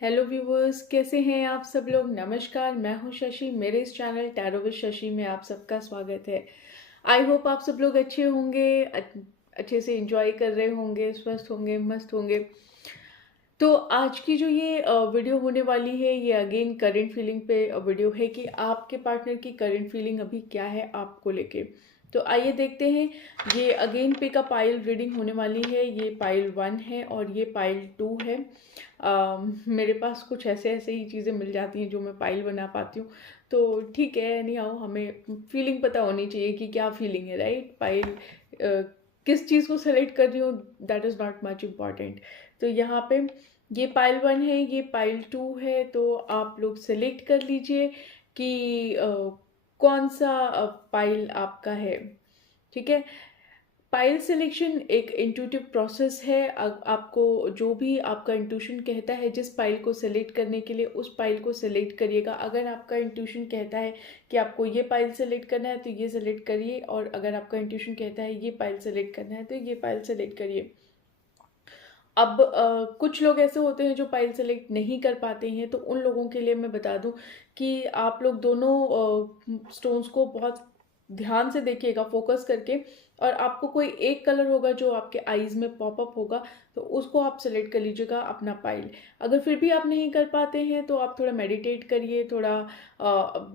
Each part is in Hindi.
हेलो व्यूवर्स, कैसे हैं आप सब लोग। नमस्कार, मैं हूं शशि। मेरे इस चैनल टैरो विद शशि में आप सबका स्वागत है। आई होप आप सब लोग अच्छे होंगे, अच्छे से एंजॉय कर रहे होंगे, स्वस्थ होंगे, मस्त होंगे। तो आज की जो ये वीडियो होने वाली है, ये अगेन करंट फीलिंग पे वीडियो है कि आपके पार्टनर की करंट फीलिंग अभी क्या है आपको लेके। तो आइए देखते हैं। ये अगेन पे का पाइल रीडिंग होने वाली है। ये पाइल 1 है और ये पाइल 2 है। मेरे पास कुछ ऐसे ऐसे ही चीज़ें मिल जाती हैं जो मैं पाइल बना पाती हूँ। तो ठीक है, एनी हाउ, हमें फीलिंग पता होनी चाहिए कि क्या फीलिंग है, राइट। पाइल किस चीज़ को सेलेक्ट कर रही हूँ, that is not much important. तो यहाँ पे ये पाइल 1 है, ये पाइल 2 है। तो आप लोग सेलेक्ट कर लीजिए कि कौन सा पाइल आपका है। ठीक है। पाइल सिलेक्शन एक इंट्यूटिव प्रोसेस है। आपको जो भी आपका इंट्यूशन कहता है जिस पाइल को सेलेक्ट करने के लिए, उस पाइल को सेलेक्ट करिएगा। अगर आपका इंट्यूशन कहता है कि आपको ये पाइल सेलेक्ट करना है तो ये सेलेक्ट करिए, और अगर आपका इंट्यूशन कहता है ये पाइल सेलेक्ट करना है तो ये पाइल सेलेक्ट करिए। अब कुछ लोग ऐसे होते हैं जो पाइल सेलेक्ट नहीं कर पाते हैं, तो उन लोगों के लिए मैं बता दूं कि आप लोग दोनों स्टोन्स को बहुत ध्यान से देखिएगा, फोकस करके। और आपको कोई एक कलर होगा जो आपके आईज में पॉपअप होगा, तो उसको आप सेलेक्ट कर लीजिएगा अपना पाइल। अगर फिर भी आप नहीं कर पाते हैं तो आप थोड़ा मेडिटेट करिए, थोड़ा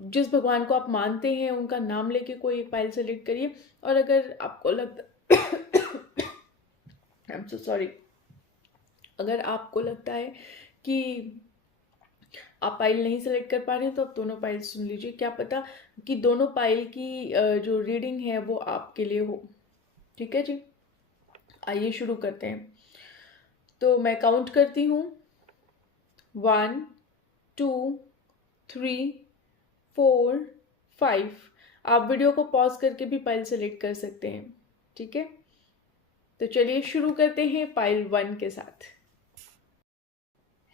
जिस भगवान को आप मानते हैं उनका नाम लेके कोई एक पाइल सेलेक्ट करिए। और अगर आपको लगता आई एम सो सॉरी, अगर आपको लगता है कि आप पाइल नहीं सेलेक्ट कर पा रहे हैं तो आप दोनों पाइल सुन लीजिए। क्या पता कि दोनों पाइल की जो रीडिंग है वो आपके लिए हो। ठीक है जी, आइए शुरू करते हैं। तो मैं काउंट करती हूँ, 1 2 3 4 5। आप वीडियो को पॉज करके भी पाइल सेलेक्ट कर सकते हैं। ठीक है, तो चलिए शुरू करते हैं पाइल 1 के साथ।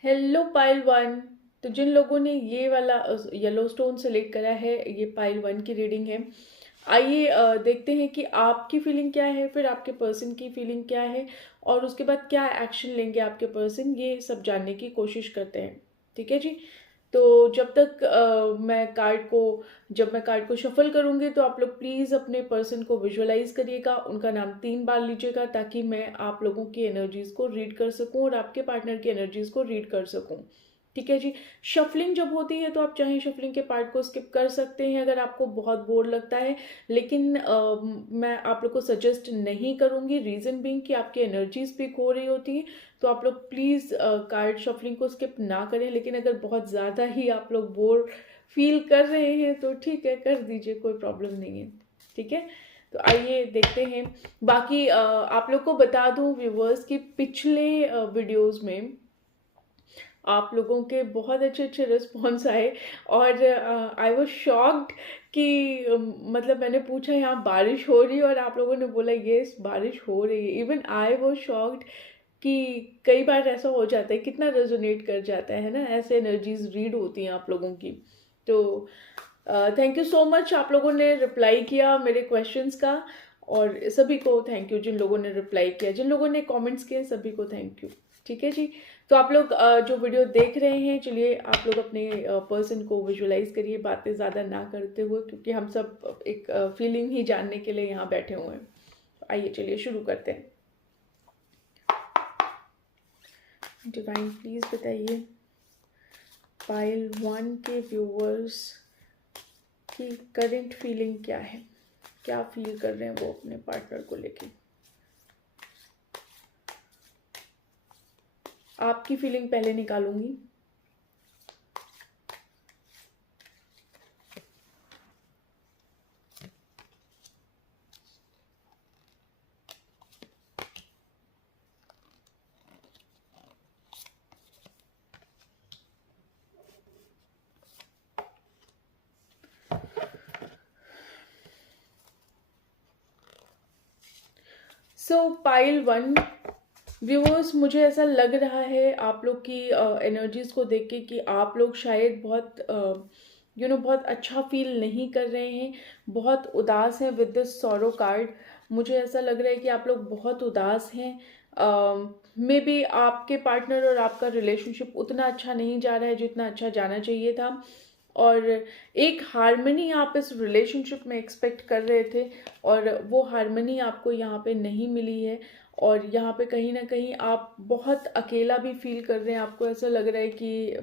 Hello pile 1। तो जिन लोगों ने ये वाला येलो स्टोन सेलेक्ट करा है, ये पाइल 1 की रीडिंग है। आइए देखते हैं कि आपकी फीलिंग क्या है, फिर आपके पर्सन की फीलिंग क्या है, और उसके बाद क्या एक्शन लेंगे आपके पर्सन, ये सब जानने की कोशिश करते हैं। ठीक है जी। तो जब मैं कार्ड को शफल करूंगी तो आप लोग प्लीज़ अपने पर्सन को विजुअलाइज करिएगा, उनका नाम 3 बार लीजिएगा, ताकि मैं आप लोगों की एनर्जीज को रीड कर सकूं और आपके पार्टनर की एनर्जीज को रीड कर सकूं। ठीक है जी। शफलिंग जब होती है तो आप चाहे शफलिंग के पार्ट को स्किप कर सकते हैं अगर आपको बहुत बोर लगता है, लेकिन मैं आप लोग को सजेस्ट नहीं करूंगी। रीज़न बीइंग कि आपकी एनर्जी स्पीक हो रही होती है, तो आप लोग प्लीज़ कार्ड शफलिंग को स्किप ना करें। लेकिन अगर बहुत ज़्यादा ही आप लोग बोर फील कर रहे हैं तो ठीक है, कर दीजिए, कोई प्रॉब्लम नहीं है। ठीक है, तो आइए देखते हैं। बाकी आप लोग को बता दूं व्यूवर्स कि पिछले वीडियोस में आप लोगों के बहुत अच्छे अच्छे रिस्पॉन्स आए, और आई वॉज शॉक्ड कि मतलब मैंने पूछा यहाँ बारिश हो रही है और आप लोगों ने बोला येस बारिश हो रही है। इवन आई वॉज शॉक्ड कि कई बार ऐसा हो जाता है, कितना रेजोनेट कर जाता है ना, ऐसे एनर्जीज रीड होती हैं आप लोगों की। तो थैंक यू सो मच, आप लोगों ने रिप्लाई किया मेरे क्वेश्चंस का, और सभी को थैंक यू जिन लोगों ने रिप्लाई किया, जिन लोगों ने कमेंट्स किए सभी को थैंक यू। ठीक है जी। तो आप लोग जो वीडियो देख रहे हैं, चलिए आप लोग अपने पर्सन को विजुअलाइज करिए, बातें ज़्यादा ना करते हुए, क्योंकि हम सब एक फीलिंग ही जानने के लिए यहाँ बैठे हुए हैं। आइए चलिए शुरू करते हैं। डिवाइन प्लीज बताइए पाइल 1 के व्यूवर्स की करंट फीलिंग क्या है, क्या फील कर रहे हैं वो अपने पार्टनर को लेके। आपकी फीलिंग पहले निकालूंगी। सो पाइल 1 व्यूअर्स, मुझे ऐसा लग रहा है आप लोग की एनर्जीज को देख के कि आप लोग शायद बहुत बहुत अच्छा फील नहीं कर रहे हैं, बहुत उदास हैं विद दिस सॉरो कार्ड। मुझे ऐसा लग रहा है कि आप लोग बहुत उदास हैं। मे बी आपके पार्टनर और आपका रिलेशनशिप उतना अच्छा नहीं जा रहा है जितना अच्छा जाना चाहिए था, और एक हार्मनी आप इस रिलेशनशिप में एक्सपेक्ट कर रहे थे और वो हार्मनी आपको यहाँ पे नहीं मिली है। और यहाँ पे कहीं ना कहीं आप बहुत अकेला भी फील कर रहे हैं। आपको ऐसा लग रहा है कि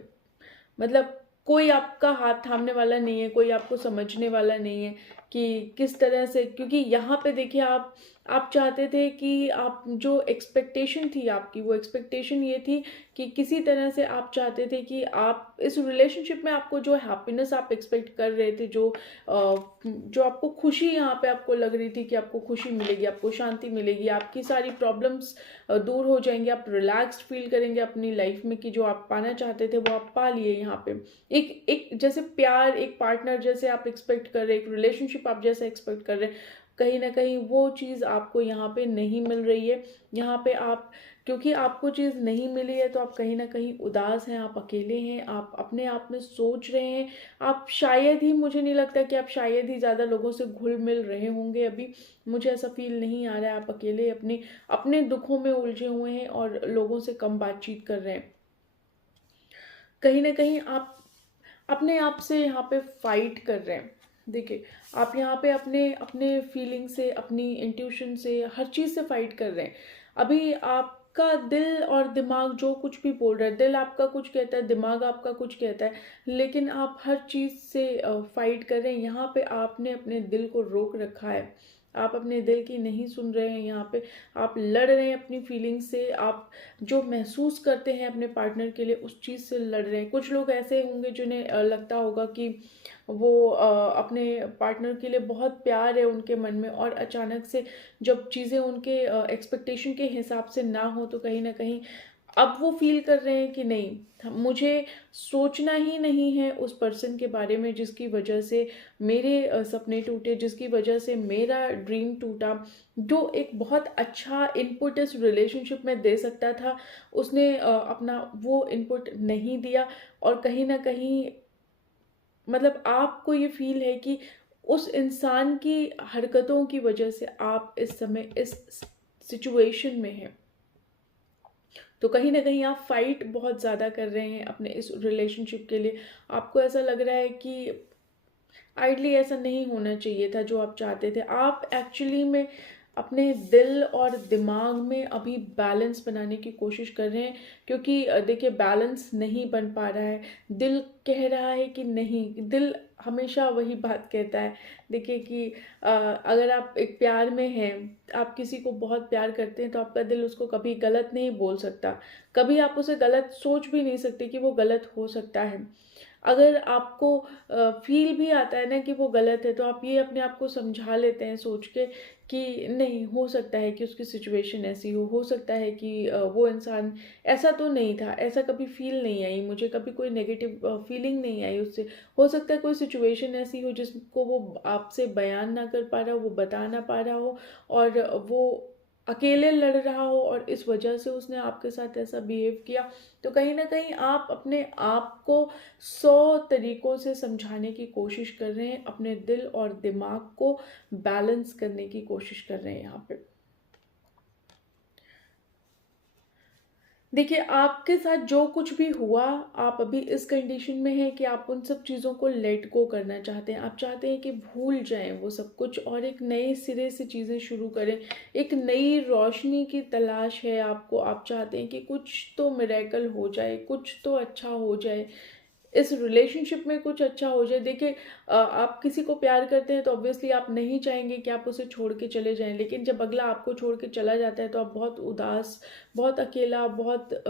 मतलब कोई आपका हाथ थामने वाला नहीं है, कोई आपको समझने वाला नहीं है कि किस तरह से, क्योंकि यहाँ पे देखिए आप चाहते थे कि आप जो एक्सपेक्टेशन थी आपकी, वो एक्सपेक्टेशन ये थी कि किसी तरह से आप चाहते थे कि आप इस रिलेशनशिप में आपको जो हैप्पीनेस आप एक्सपेक्ट कर रहे थे, जो आपको खुशी यहाँ पे आपको लग रही थी कि आपको खुशी मिलेगी, आपको शांति मिलेगी, आपकी सारी प्रॉब्लम्स दूर हो जाएंगे, आप रिलैक्स्ड फील करेंगे अपनी लाइफ में, कि जो आप पाना चाहते थे वो आप पा लिए यहाँ पे। एक एक जैसे प्यार, एक पार्टनर जैसे आप एक्सपेक्ट कर रहे हैं, एक रिलेशनशिप आप जैसे एक्सपेक्ट कर रहे हैं, कहीं ना कहीं वो चीज़ आपको यहाँ पे नहीं मिल रही है। यहाँ पे आप, क्योंकि आपको चीज़ नहीं मिली है तो आप कहीं ना कहीं उदास हैं, आप अकेले हैं, आप अपने आप में सोच रहे हैं। आप शायद ही, मुझे नहीं लगता कि आप शायद ही ज़्यादा लोगों से घुल मिल रहे होंगे अभी, मुझे ऐसा फील नहीं आ रहा है। आप अकेले अपने अपने दुखों में उलझे हुए हैं और लोगों से कम बातचीत कर रहे हैं। कहीं ना कहीं आप अपने आप से यहाँ पे फाइट कर रहे हैं। देखिए, आप यहाँ पे अपने अपने फीलिंग से, अपनी इंट्यूशन से, हर चीज़ से फाइट कर रहे हैं। अभी आपका दिल और दिमाग जो कुछ भी बोल रहा है, दिल आपका कुछ कहता है, दिमाग आपका कुछ कहता है, लेकिन आप हर चीज़ से फाइट कर रहे हैं। यहाँ पे आपने अपने दिल को रोक रखा है, आप अपने दिल की नहीं सुन रहे हैं। यहाँ पे आप लड़ रहे हैं अपनी फीलिंग से, आप जो महसूस करते हैं अपने पार्टनर के लिए उस चीज़ से लड़ रहे हैं। कुछ लोग ऐसे होंगे जिन्हें लगता होगा कि वो अपने पार्टनर के लिए बहुत प्यार है उनके मन में, और अचानक से जब चीज़ें उनके एक्सपेक्टेशन के हिसाब से ना हो तो कहीं ना कहीं अब वो फील कर रहे हैं कि नहीं, मुझे सोचना ही नहीं है उस पर्सन के बारे में जिसकी वजह से मेरे सपने टूटे, जिसकी वजह से मेरा ड्रीम टूटा। जो एक बहुत अच्छा इनपुट इस रिलेशनशिप में दे सकता था, उसने अपना वो इनपुट नहीं दिया। और कहीं ना कहीं मतलब आपको ये फील है कि उस इंसान की हरकतों की वजह से आप इस समय इस सिचुएशन में हैं। तो कहीं ना कहीं आप फाइट बहुत ज़्यादा कर रहे हैं अपने इस रिलेशनशिप के लिए। आपको ऐसा लग रहा है कि आइडली ऐसा नहीं होना चाहिए था जो आप चाहते थे। आप एक्चुअली में अपने दिल और दिमाग में अभी बैलेंस बनाने की कोशिश कर रहे हैं, क्योंकि देखिए बैलेंस नहीं बन पा रहा है। दिल कह रहा है कि नहीं, दिल हमेशा वही बात कहता है। देखिए कि अगर आप एक प्यार में हैं, आप किसी को बहुत प्यार करते हैं, तो आपका दिल उसको कभी गलत नहीं बोल सकता, कभी आप उसे गलत सोच भी नहीं सकते कि वो गलत हो सकता है। अगर आपको फील भी आता है ना कि वो गलत है, तो आप ये अपने आप को समझा लेते हैं सोच के कि नहीं, हो सकता है कि उसकी सिचुएशन ऐसी हो सकता है कि वो इंसान ऐसा तो नहीं था, ऐसा कभी फील नहीं आई मुझे, कभी कोई नेगेटिव फीलिंग नहीं आई उससे। हो सकता है कोई सिचुएशन ऐसी हो जिसको वो आपसे बयान ना कर पा रहा हो, वो बता ना पा रहा हो, और वो अकेले लड़ रहा हो, और इस वजह से उसने आपके साथ ऐसा बिहेव किया। तो कहीं ना कहीं आप अपने आप को 100 तरीकों से समझाने की कोशिश कर रहे हैं, अपने दिल और दिमाग को बैलेंस करने की कोशिश कर रहे हैं यहाँ पे। देखिए, आपके साथ जो कुछ भी हुआ, आप अभी इस कंडीशन में हैं कि आप उन सब चीज़ों को लेट गो करना चाहते हैं। आप चाहते हैं कि भूल जाएं वो सब कुछ और एक नए सिरे से चीज़ें शुरू करें। एक नई रोशनी की तलाश है आपको। आप चाहते हैं कि कुछ तो मिरेकल हो जाए, कुछ तो अच्छा हो जाए, इस रिलेशनशिप में कुछ अच्छा हो जाए। देखिए, आप किसी को प्यार करते हैं तो ऑब्वियसली आप नहीं चाहेंगे कि आप उसे छोड़ के चले जाएं, लेकिन जब अगला आपको छोड़ के चला जाता है तो आप बहुत उदास, बहुत अकेला, बहुत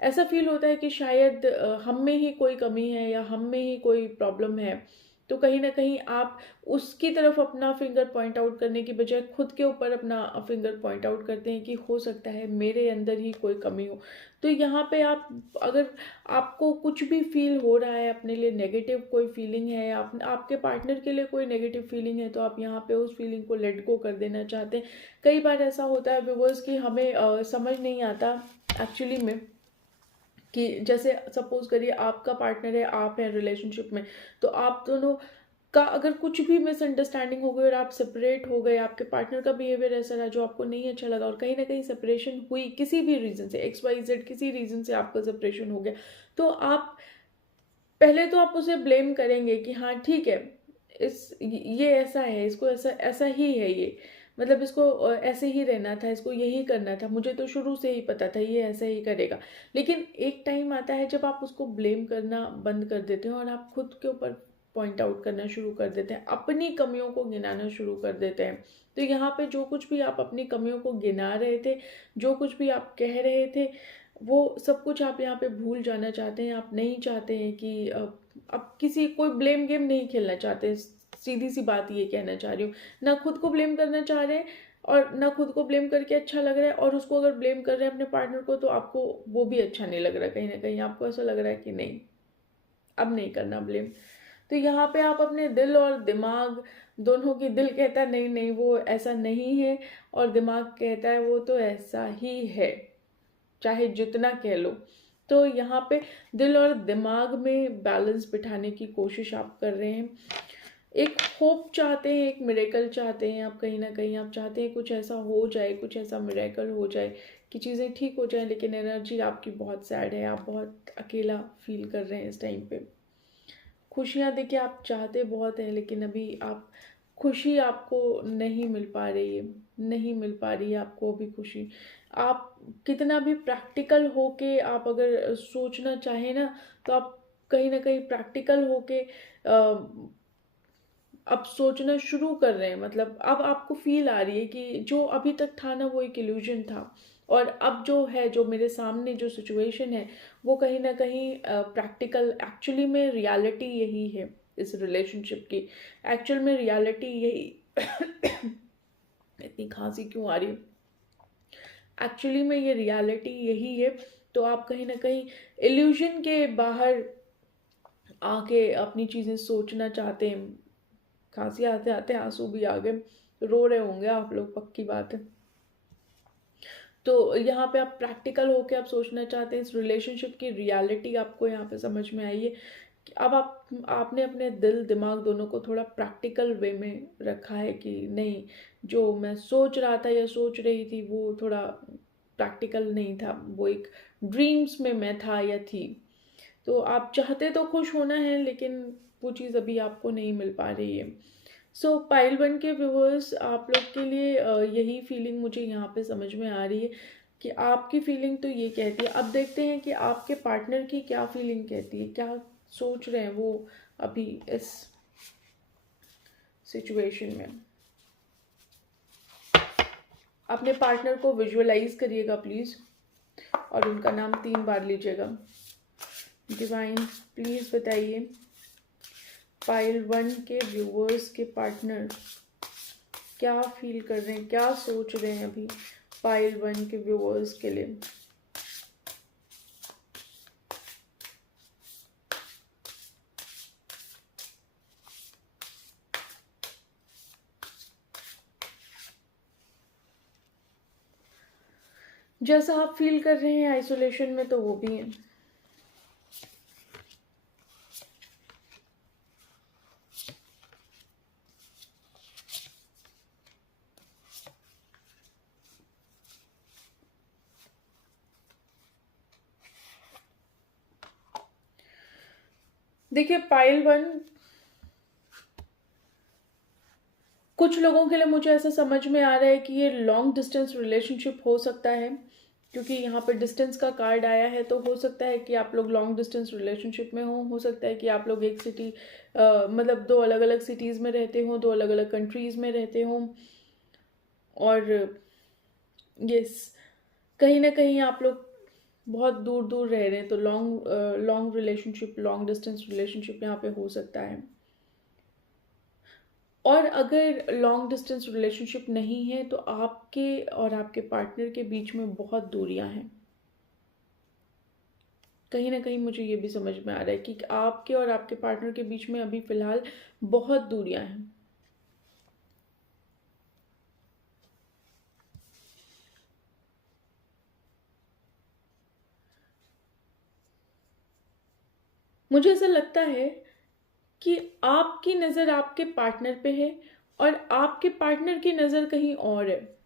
ऐसा फील होता है कि शायद हम में ही कोई कमी है या हम में ही कोई प्रॉब्लम है। तो कहीं ना कहीं आप उसकी तरफ अपना फिंगर पॉइंट आउट करने की बजाय खुद के ऊपर अपना फिंगर पॉइंट आउट करते हैं कि हो सकता है मेरे अंदर ही कोई कमी हो। तो यहाँ पे आप, अगर आपको कुछ भी फील हो रहा है, अपने लिए नेगेटिव कोई फीलिंग है या आपके पार्टनर के लिए कोई नेगेटिव फीलिंग है, तो आप यहाँ पे उस फीलिंग को लेट गो कर देना चाहते हैं। कई बार ऐसा होता है व्यूअर्स कि हमें समझ नहीं आता एक्चुअली में कि जैसे सपोज करिए आपका पार्टनर है, आप हैं रिलेशनशिप में, तो आप दोनों का अगर कुछ भी मिसअंडरस्टैंडिंग हो गई और आप सेपरेट हो गए, आपके पार्टनर का बिहेवियर ऐसा रहा जो आपको नहीं अच्छा लगा और कहीं ना कहीं सेपरेशन हुई किसी भी रीज़न से, XYZ किसी रीज़न से आपका सेपरेशन हो गया, तो आप पहले तो आप उसे ब्लेम करेंगे कि हाँ ठीक है, ये ऐसा है, इसको ऐसा ऐसा ही है, ये मतलब इसको ऐसे ही रहना था, इसको यही करना था, मुझे तो शुरू से ही पता था ये ऐसा ही करेगा। लेकिन एक टाइम आता है जब आप उसको ब्लेम करना बंद कर देते हैं और आप खुद के ऊपर पॉइंट आउट करना शुरू कर देते हैं, अपनी कमियों को गिनाना शुरू कर देते हैं। तो यहाँ पे जो कुछ भी आप अपनी कमियों को गिना रहे थे, जो कुछ भी आप कह रहे थे, वो सब कुछ आप यहाँ पे भूल जाना चाहते हैं। आप नहीं चाहते हैं कि अब किसी कोई ब्लेम गेम नहीं खेलना चाहते। सीधी सी बात ये कहना चाह रही हूँ, ना खुद को ब्लेम करना चाह रहे हैं और ना खुद को ब्लेम करके अच्छा लग रहा है, और उसको अगर ब्लेम कर रहे हैं अपने पार्टनर को तो आपको वो भी अच्छा नहीं लग रहा। कहीं ना कहीं आपको ऐसा लग रहा है कि नहीं, अब नहीं करना ब्लेम। तो यहाँ पे आप अपने दिल और दिमाग दोनों की, दिल कहता है नहीं नहीं वो ऐसा नहीं है, और दिमाग कहता है वो तो ऐसा ही है, चाहे जितना कह लो। तो यहाँ पे दिल और दिमाग में बैलेंस बिठाने की कोशिश आप कर रहे हैं। एक होप चाहते हैं, एक मिरेकल चाहते हैं आप, कहीं ना कहीं आप चाहते हैं कुछ ऐसा हो जाए, कुछ ऐसा मिरेकल हो जाए कि चीज़ें ठीक हो जाएं। लेकिन एनर्जी आपकी बहुत सैड है, आप बहुत अकेला फील कर रहे हैं इस टाइम पे। खुशियाँ देखिए आप चाहते बहुत हैं, लेकिन अभी आप खुशी आपको नहीं मिल पा रही है, नहीं मिल पा रही है आपको अभी खुशी। आप कितना भी प्रैक्टिकल होके आप अगर सोचना चाहें ना, तो आप कहीं ना कहीं प्रैक्टिकल होके अब सोचना शुरू कर रहे हैं। मतलब अब आपको फील आ रही है कि जो अभी तक था ना वो एक इल्यूजन था, और अब जो है, जो मेरे सामने जो सिचुएशन है, वो कहीं ना कहीं प्रैक्टिकल, एक्चुअली में रियलिटी यही है इस रिलेशनशिप की। एक्चुअल में रियलिटी यही इतनी खांसी क्यों आ रही है, एक्चुअली में ये रियलिटी यही है। तो आप कहीं ना कहीं इल्यूजन के बाहर आके अपनी चीज़ें सोचना चाहते हैं। खांसी आते आते आंसू भी आ गए, रो रहे होंगे आप लोग, पक्की बात है। तो यहाँ पे आप प्रैक्टिकल होके आप सोचना चाहते हैं, इस रिलेशनशिप की रियलिटी आपको यहाँ पे समझ में आई है कि अब आपने अपने दिल दिमाग दोनों को थोड़ा प्रैक्टिकल वे में रखा है कि नहीं, जो मैं सोच रहा था या सोच रही थी वो थोड़ा प्रैक्टिकल नहीं था, वो एक ड्रीम्स में मैं था या थी। तो आप चाहते तो खुश होना है, लेकिन वो चीज़ अभी आपको नहीं मिल पा रही है। सो पाइल वन के व्यूवर्स, आप लोग के लिए यही फीलिंग मुझे यहाँ पे समझ में आ रही है कि आपकी फीलिंग तो ये कहती है। अब देखते हैं कि आपके पार्टनर की क्या फीलिंग कहती है, क्या सोच रहे हैं वो अभी इस सिचुएशन में। अपने पार्टनर को विजुअलाइज करिएगा प्लीज़, और उनका नाम 3 बार लीजिएगा। डिवाइन प्लीज़ बताइए पाइल वन के व्यूवर्स के पार्टनर क्या फील कर रहे हैं, क्या सोच रहे हैं अभी पाइल वन के व्यूवर्स के लिए। जैसा आप फील कर रहे हैं आइसोलेशन में, तो वो भी है। देखिए पाइल वन, कुछ लोगों के लिए मुझे ऐसा समझ में आ रहा है कि ये लॉन्ग डिस्टेंस रिलेशनशिप हो सकता है, क्योंकि यहाँ पर डिस्टेंस का कार्ड आया है। तो हो सकता है कि आप लोग लॉन्ग डिस्टेंस रिलेशनशिप में हो सकता है कि आप लोग एक सिटी, मतलब 2 अलग अलग सिटीज़ में रहते हो, 2 अलग अलग कंट्रीज़ में रहते हो, और यस, कहीं ना कहीं आप लोग बहुत दूर दूर रह रहे हैं। तो long relationship, long distance relationship यहाँ पे हो सकता है। और अगर लॉन्ग डिस्टेंस रिलेशनशिप नहीं है तो आपके और आपके पार्टनर के बीच में बहुत दूरियां हैं। कहीं ना कहीं मुझे ये भी समझ में आ रहा है कि आपके और आपके पार्टनर के बीच में अभी फ़िलहाल बहुत दूरियां हैं। मुझे ऐसा लगता है कि आपकी नज़र आपके पार्टनर पे है और आपके पार्टनर की नज़र कहीं और है।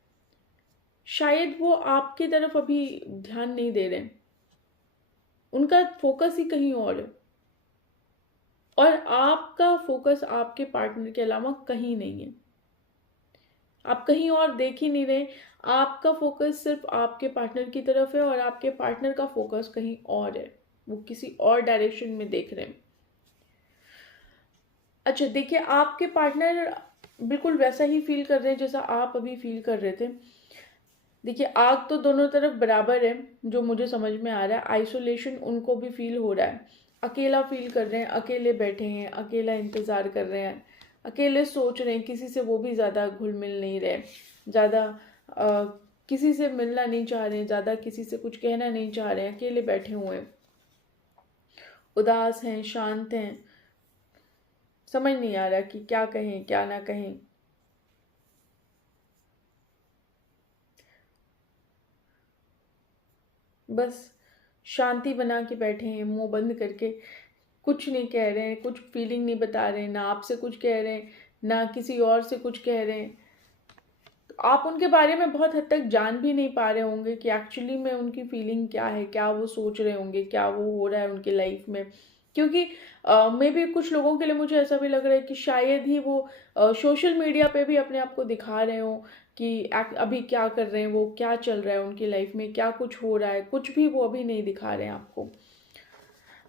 शायद वो आपकी तरफ अभी ध्यान नहीं दे रहे हैं, उनका फोकस ही कहीं और है और आपका फोकस आपके पार्टनर के अलावा कहीं नहीं है। आप कहीं और देख ही नहीं रहे, आपका फोकस सिर्फ आपके पार्टनर की तरफ है और आपके पार्टनर का फोकस कहीं और है, वो किसी और डायरेक्शन में देख रहे हैं। अच्छा देखिए, आपके पार्टनर बिल्कुल वैसा ही फील कर रहे हैं जैसा आप अभी फील कर रहे थे। देखिए, आग तो दोनों तरफ बराबर है, जो मुझे समझ में आ रहा है। आइसोलेशन उनको भी फील हो रहा है, अकेला फील कर रहे हैं, अकेले बैठे हैं, अकेला इंतज़ार कर रहे हैं, अकेले सोच रहे हैं, किसी से वो भी ज़्यादा घुल मिल नहीं रहे, ज़्यादा किसी से मिलना नहीं चाह रहे हैं, ज़्यादा किसी से कुछ कहना नहीं चाह रहे हैं, अकेले बैठे हुए हैं, उदास हैं, शांत हैं, समझ नहीं आ रहा कि क्या कहें क्या ना कहें। बस शांति बना के बैठे हैं, मुंह बंद करके, कुछ नहीं कह रहे हैं, कुछ फीलिंग नहीं बता रहे हैं, ना आपसे कुछ कह रहे हैं, ना किसी और से कुछ कह रहे हैं। तो आप उनके बारे में बहुत हद तक जान भी नहीं पा रहे होंगे कि एक्चुअली में उनकी फीलिंग क्या है, क्या वो सोच रहे होंगे, क्या वो हो रहा है उनकी लाइफ में। क्योंकि मे भी कुछ लोगों के लिए मुझे ऐसा भी लग रहा है कि शायद ही वो सोशल मीडिया पे भी अपने आप को दिखा रहे हो कि अभी क्या कर रहे हैं, वो क्या चल रहा है उनकी लाइफ में, क्या कुछ हो रहा है, कुछ भी वो अभी नहीं दिखा रहे हैं आपको।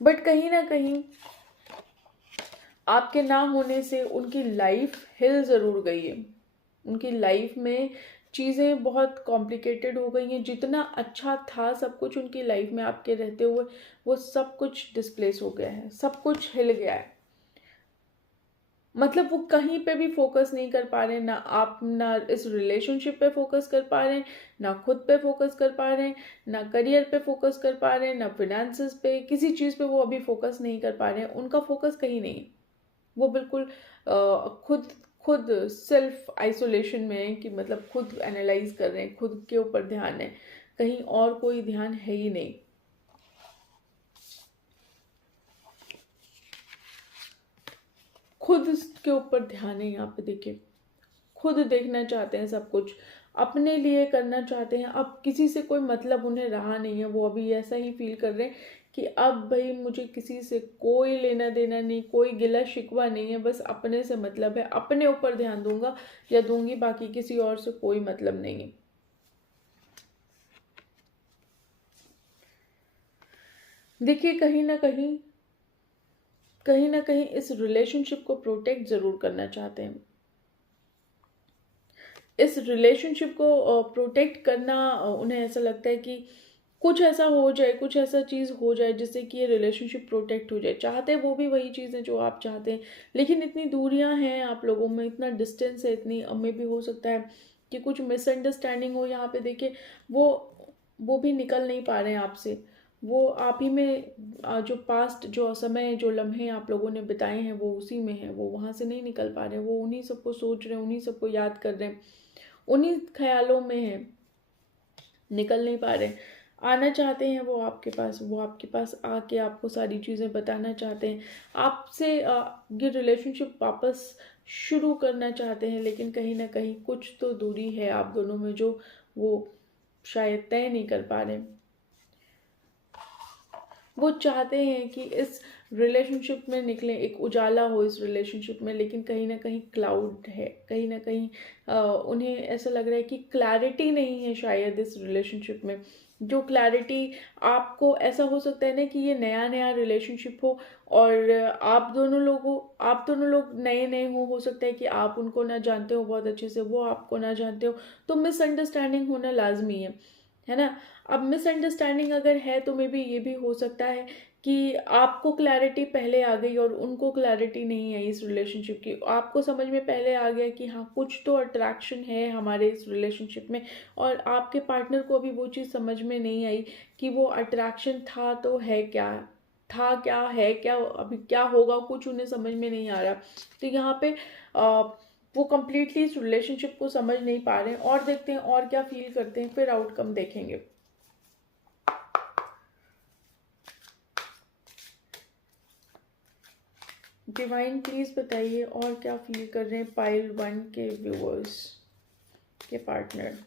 बट कहीं ना कहीं आपके ना होने से उनकी लाइफ हिल ज़रूर गई है। उनकी लाइफ में चीज़ें बहुत कॉम्प्लिकेटेड हो गई हैं। जितना अच्छा था सब कुछ उनकी लाइफ में आपके रहते हुए, वो सब कुछ डिस्प्लेस हो गया है, सब कुछ हिल गया है। मतलब वो कहीं पे भी फोकस नहीं कर पा रहे, ना आप ना इस रिलेशनशिप पे फोकस कर पा रहे हैं, ना खुद पे फोकस कर पा रहे हैं, ना करियर पे फोकस कर पा रहे हैं, ना फिनेंसेस पे, किसी चीज़ पे वो अभी फोकस नहीं कर पा रहे हैं। उनका फोकस कहीं नहीं है। वो बिल्कुल खुद खुद सेल्फ आइसोलेशन में है कि मतलब खुद एनालाइज कर रहे हैं, खुद के ऊपर ध्यान है, कहीं और कोई ध्यान है ही नहीं। खुद के ऊपर ध्यान है यहाँ पे। देखिए, खुद देखना चाहते हैं सब कुछ, अपने लिए करना चाहते हैं। अब किसी से कोई मतलब उन्हें रहा नहीं है, वो अभी ऐसा ही फील कर रहे हैं कि अब भाई मुझे किसी से कोई लेना देना नहीं, कोई गिला शिकवा नहीं है, बस अपने से मतलब है, अपने ऊपर ध्यान दूंगा या दूंगी, बाकी किसी और से कोई मतलब नहीं है। देखिए, कहीं ना कहीं इस रिलेशनशिप को प्रोटेक्ट जरूर करना चाहते हैं। इस रिलेशनशिप को प्रोटेक्ट करना, उन्हें ऐसा लगता है कि कुछ ऐसा हो जाए, कुछ ऐसा चीज़ हो जाए जिससे कि ये रिलेशनशिप प्रोटेक्ट हो जाए। चाहते हैं वो भी वही चीज़ है जो आप चाहते हैं, लेकिन इतनी दूरियां हैं आप लोगों में, इतना डिस्टेंस है, इतनी में भी हो सकता है कि कुछ मिसअंडरस्टैंडिंग हो यहाँ पे। देखिए, वो वो भी निकल नहीं पा रहे हैं आपसे। वो आप ही में जो पास्ट, जो समय, जो लम्हे आप लोगों ने बिताए हैं, वो उसी में है, वो वहाँ से नहीं निकल पा रहे हैं। वो उन्हीं सबको सोच रहे हैं, उन्हीं सबको याद कर रहे हैं, उन्हीं ख्यालों में है, निकल नहीं पा रहे। आना चाहते हैं वो आपके पास, वो आपके पास आके आपको सारी चीज़ें बताना चाहते हैं, आपसे ये रिलेशनशिप वापस शुरू करना चाहते हैं, लेकिन कहीं ना कहीं कुछ तो दूरी है आप दोनों में जो वो शायद तय नहीं कर पा रहे। वो चाहते हैं कि इस रिलेशनशिप में निकले, एक उजाला हो इस रिलेशनशिप में, लेकिन कहीं ना कहीं क्लाउड है, कहीं ना कहीं उन्हें ऐसा लग रहा है कि क्लैरिटी नहीं है शायद इस रिलेशनशिप में। जो क्लैरिटी आपको, ऐसा हो सकता है ना कि ये नया नया रिलेशनशिप हो और आप दोनों लोग नए नए हो सकता है कि आप उनको ना जानते हो बहुत अच्छे से, वो आपको ना जानते हो, तो मिसअंडरस्टैंडिंग होना लाजमी है ना। अब मिसअंडरस्टैंडिंग अगर है तो मे बी ये भी हो सकता है कि आपको क्लैरिटी पहले आ गई और उनको क्लैरिटी नहीं आई इस रिलेशनशिप की। आपको समझ में पहले आ गया कि हाँ, कुछ तो अट्रैक्शन है हमारे इस रिलेशनशिप में, और आपके पार्टनर को अभी वो चीज़ समझ में नहीं आई कि वो अट्रैक्शन था तो है क्या, था क्या, है क्या, अभी क्या होगा, कुछ उन्हें समझ में नहीं आ रहा। तो यहाँ पे वो कंप्लीटली इस रिलेशनशिप को समझ नहीं पा रहे हैं। और देखते हैं और क्या फील करते हैं, फिर आउटकम देखेंगे। डिवाइन प्लीज़ बताइए और क्या फील कर रहे हैं पाइल 1 के व्यूअर्स के पार्टनर।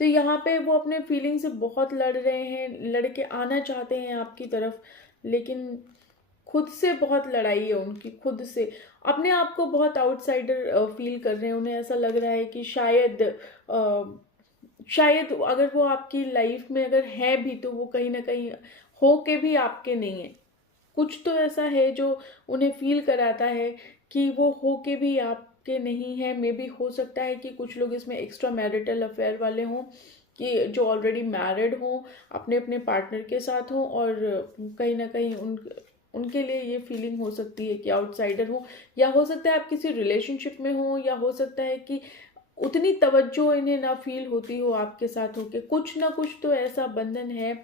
तो यहाँ पे वो अपने फीलिंग से बहुत लड़ रहे हैं, लड़के आना चाहते हैं आपकी तरफ, लेकिन खुद से बहुत लड़ाई है उनकी, खुद से अपने आप को बहुत आउटसाइडर फील कर रहे हैं। उन्हें ऐसा लग रहा है कि शायद अगर वो आपकी लाइफ में अगर है भी तो वो कहीं ना कहीं हो के भी आपके नहीं है। कुछ तो ऐसा है जो उन्हें फील कराता है कि वो हो के भी आपके नहीं है। मे बी हो सकता है कि कुछ लोग इसमें एक्स्ट्रा मैरिटल अफेयर वाले हों, कि जो ऑलरेडी मैरिड हों, अपने अपने पार्टनर के साथ हों, और कहीं ना कहीं उनके लिए ये फीलिंग हो सकती है कि आउटसाइडर हो, या हो सकता है आप किसी रिलेशनशिप में हो, या हो सकता है कि उतनी तवज्जो इन्हें ना फील होती हो आपके साथ होके। कुछ ना कुछ तो ऐसा बंधन है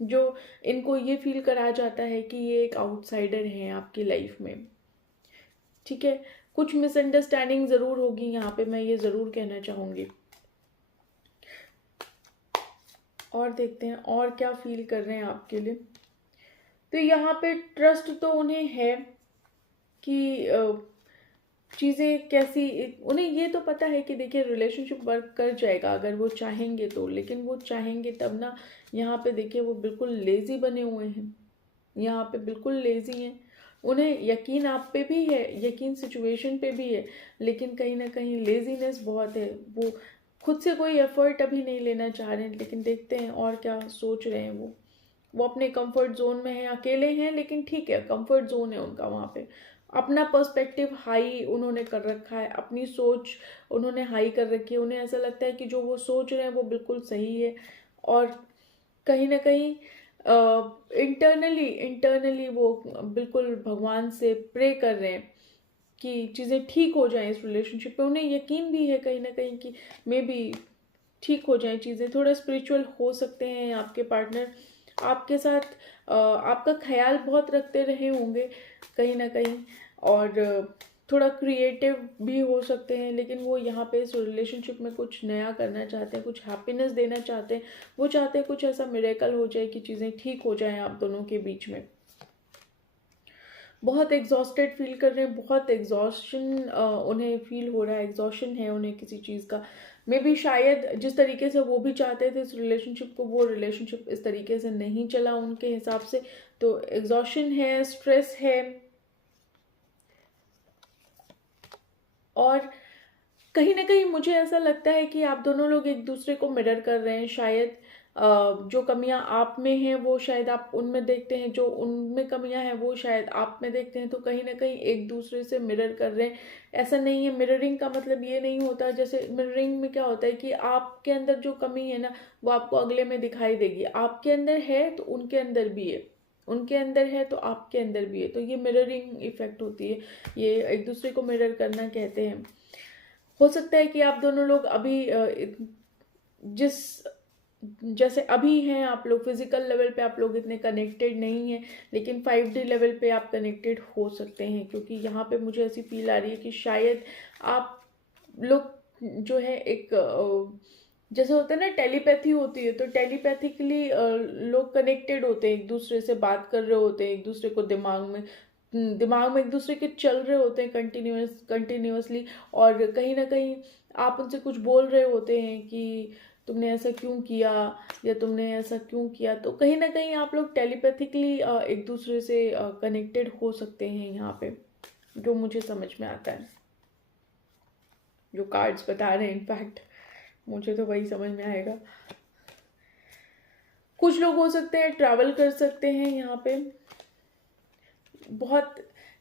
जो इनको ये फील करा जाता है कि ये एक आउटसाइडर हैं आपकी लाइफ में। ठीक है, कुछ मिसअंडरस्टैंडिंग ज़रूर होगी यहाँ पे, मैं ये ज़रूर कहना चाहूँगी। और देखते हैं और क्या फील कर रहे हैं आपके लिए। तो यहाँ पे ट्रस्ट तो उन्हें है कि चीज़ें कैसी, उन्हें ये तो पता है कि देखिए रिलेशनशिप वर्क कर जाएगा अगर वो चाहेंगे तो, लेकिन वो चाहेंगे तब ना। यहाँ पे देखिए वो बिल्कुल लेज़ी बने हुए हैं, यहाँ पे बिल्कुल लेज़ी हैं। उन्हें यकीन आप पे भी है, यकीन सिचुएशन पे भी है, लेकिन कहीं ना कहीं लेज़ीनेस बहुत है। वो खुद से कोई एफर्ट अभी नहीं लेना चाह रहे हैं, लेकिन देखते हैं और क्या सोच रहे हैं वो अपने कंफर्ट जोन में हैं, अकेले हैं, लेकिन ठीक है, कंफर्ट जोन है उनका। वहाँ पे अपना पर्सपेक्टिव हाई उन्होंने कर रखा है, अपनी सोच उन्होंने हाई कर रखी है। उन्हें ऐसा लगता है कि जो वो सोच रहे हैं वो बिल्कुल सही है, और कहीं ना कहीं इंटरनली वो बिल्कुल भगवान से प्रे कर रहे हैं कि चीज़ें ठीक हो जाएं इस रिलेशनशिप पे। उन्हें यकीन भी है कहीं ना कहीं कि मे बी ठीक हो जाएं चीज़ें। थोड़ा स्पिरिचुअल हो सकते हैं आपके पार्टनर, आपके साथ आपका ख्याल बहुत रखते रहे होंगे कहीं ना कहीं, और थोड़ा क्रिएटिव भी हो सकते हैं, लेकिन वो यहाँ पे इस रिलेशनशिप में कुछ नया करना चाहते हैं, कुछ हैप्पीनेस देना चाहते हैं। वो चाहते हैं कुछ ऐसा मिरेकल हो जाए कि चीज़ें ठीक हो जाएं आप दोनों के बीच में। बहुत एग्जॉस्टेड फील कर रहे हैं, बहुत एग्जॉस्शन उन्हें फील हो रहा है, एग्जॉशन है उन्हें किसी चीज़ का। मे बी शायद जिस तरीके से वो भी चाहते थे इस रिलेशनशिप को, वो रिलेशनशिप इस तरीके से नहीं चला उनके हिसाब से, तो एग्जॉशन है, स्ट्रेस है। और कहीं ना कहीं मुझे ऐसा लगता है कि आप दोनों लोग एक दूसरे को मिरर कर रहे हैं। शायद जो कमियां आप में हैं वो शायद आप उनमें देखते हैं, जो उनमें कमियां हैं वो शायद आप में देखते हैं। तो कहीं ना कहीं एक दूसरे से मिरर कर रहे हैं। ऐसा नहीं है, मिररिंग का मतलब ये नहीं होता, जैसे मिररिंग में क्या होता है कि आपके अंदर जो कमी है ना वो आपको अगले में दिखाई देगी। आपके अंदर है तो उनके अंदर भी है, उनके अंदर है तो आपके अंदर भी है। तो ये मिररिंग इफेक्ट होती है, ये एक दूसरे को मिरर करना कहते हैं। हो सकता है कि आप दोनों लोग अभी जिस जैसे अभी हैं आप लोग फिजिकल लेवल पे आप लोग इतने कनेक्टेड नहीं हैं, लेकिन 5D लेवल पे आप कनेक्टेड हो सकते हैं, क्योंकि यहाँ पे मुझे ऐसी फील आ रही है कि शायद आप लोग जो है एक जैसे होता है ना टेलीपैथी होती है, तो टेलीपैथिकली लोग कनेक्टेड होते हैं, एक दूसरे से बात कर रहे होते हैं, एक दूसरे को दिमाग में एक दूसरे के चल रहे होते हैं कंटिन्यूअसली। और कहीं ना कहीं आप उनसे कुछ बोल रहे होते हैं कि तुमने ऐसा क्यों किया, या तुमने ऐसा क्यों किया। तो कहीं ना कहीं आप लोग टेलीपैथिकली एक दूसरे से कनेक्टेड हो सकते हैं यहाँ पे, जो मुझे समझ में आता है, जो कार्ड्स बता रहे हैं। इनफैक्ट मुझे तो वही समझ में आएगा। कुछ लोग हो सकते हैं ट्रैवल कर सकते हैं यहाँ पे। बहुत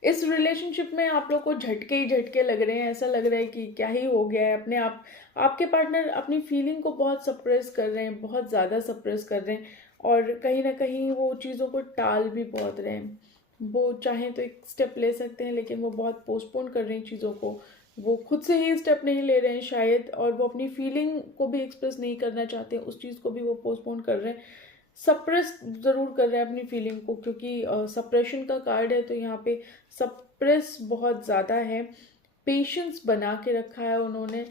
इस रिलेशनशिप में आप लोग को झटके ही झटके लग रहे हैं, ऐसा लग रहा है कि क्या ही हो गया है। अपने आप आपके पार्टनर अपनी फीलिंग को बहुत सप्रेस कर रहे हैं, बहुत ज़्यादा सप्रेस कर रहे हैं, और कहीं ना कहीं वो चीज़ों को टाल भी बहुत रहे हैं। वो चाहें तो एक स्टेप ले सकते हैं, लेकिन वो बहुत पोस्टपोन कर रहे हैं चीज़ों को। वो खुद से ही स्टेप नहीं ले रहे हैं शायद, और वो अपनी फीलिंग को भी एक्सप्रेस नहीं करना चाहते, उस चीज़ को भी वो पोस्टपोन कर रहे हैं, सप्रेस ज़रूर कर रहे हैं अपनी फीलिंग को, क्योंकि सप्रेशन का कार्ड है। तो यहाँ पे सप्रेस बहुत ज़्यादा है, पेशेंस बना के रखा है उन्होंने,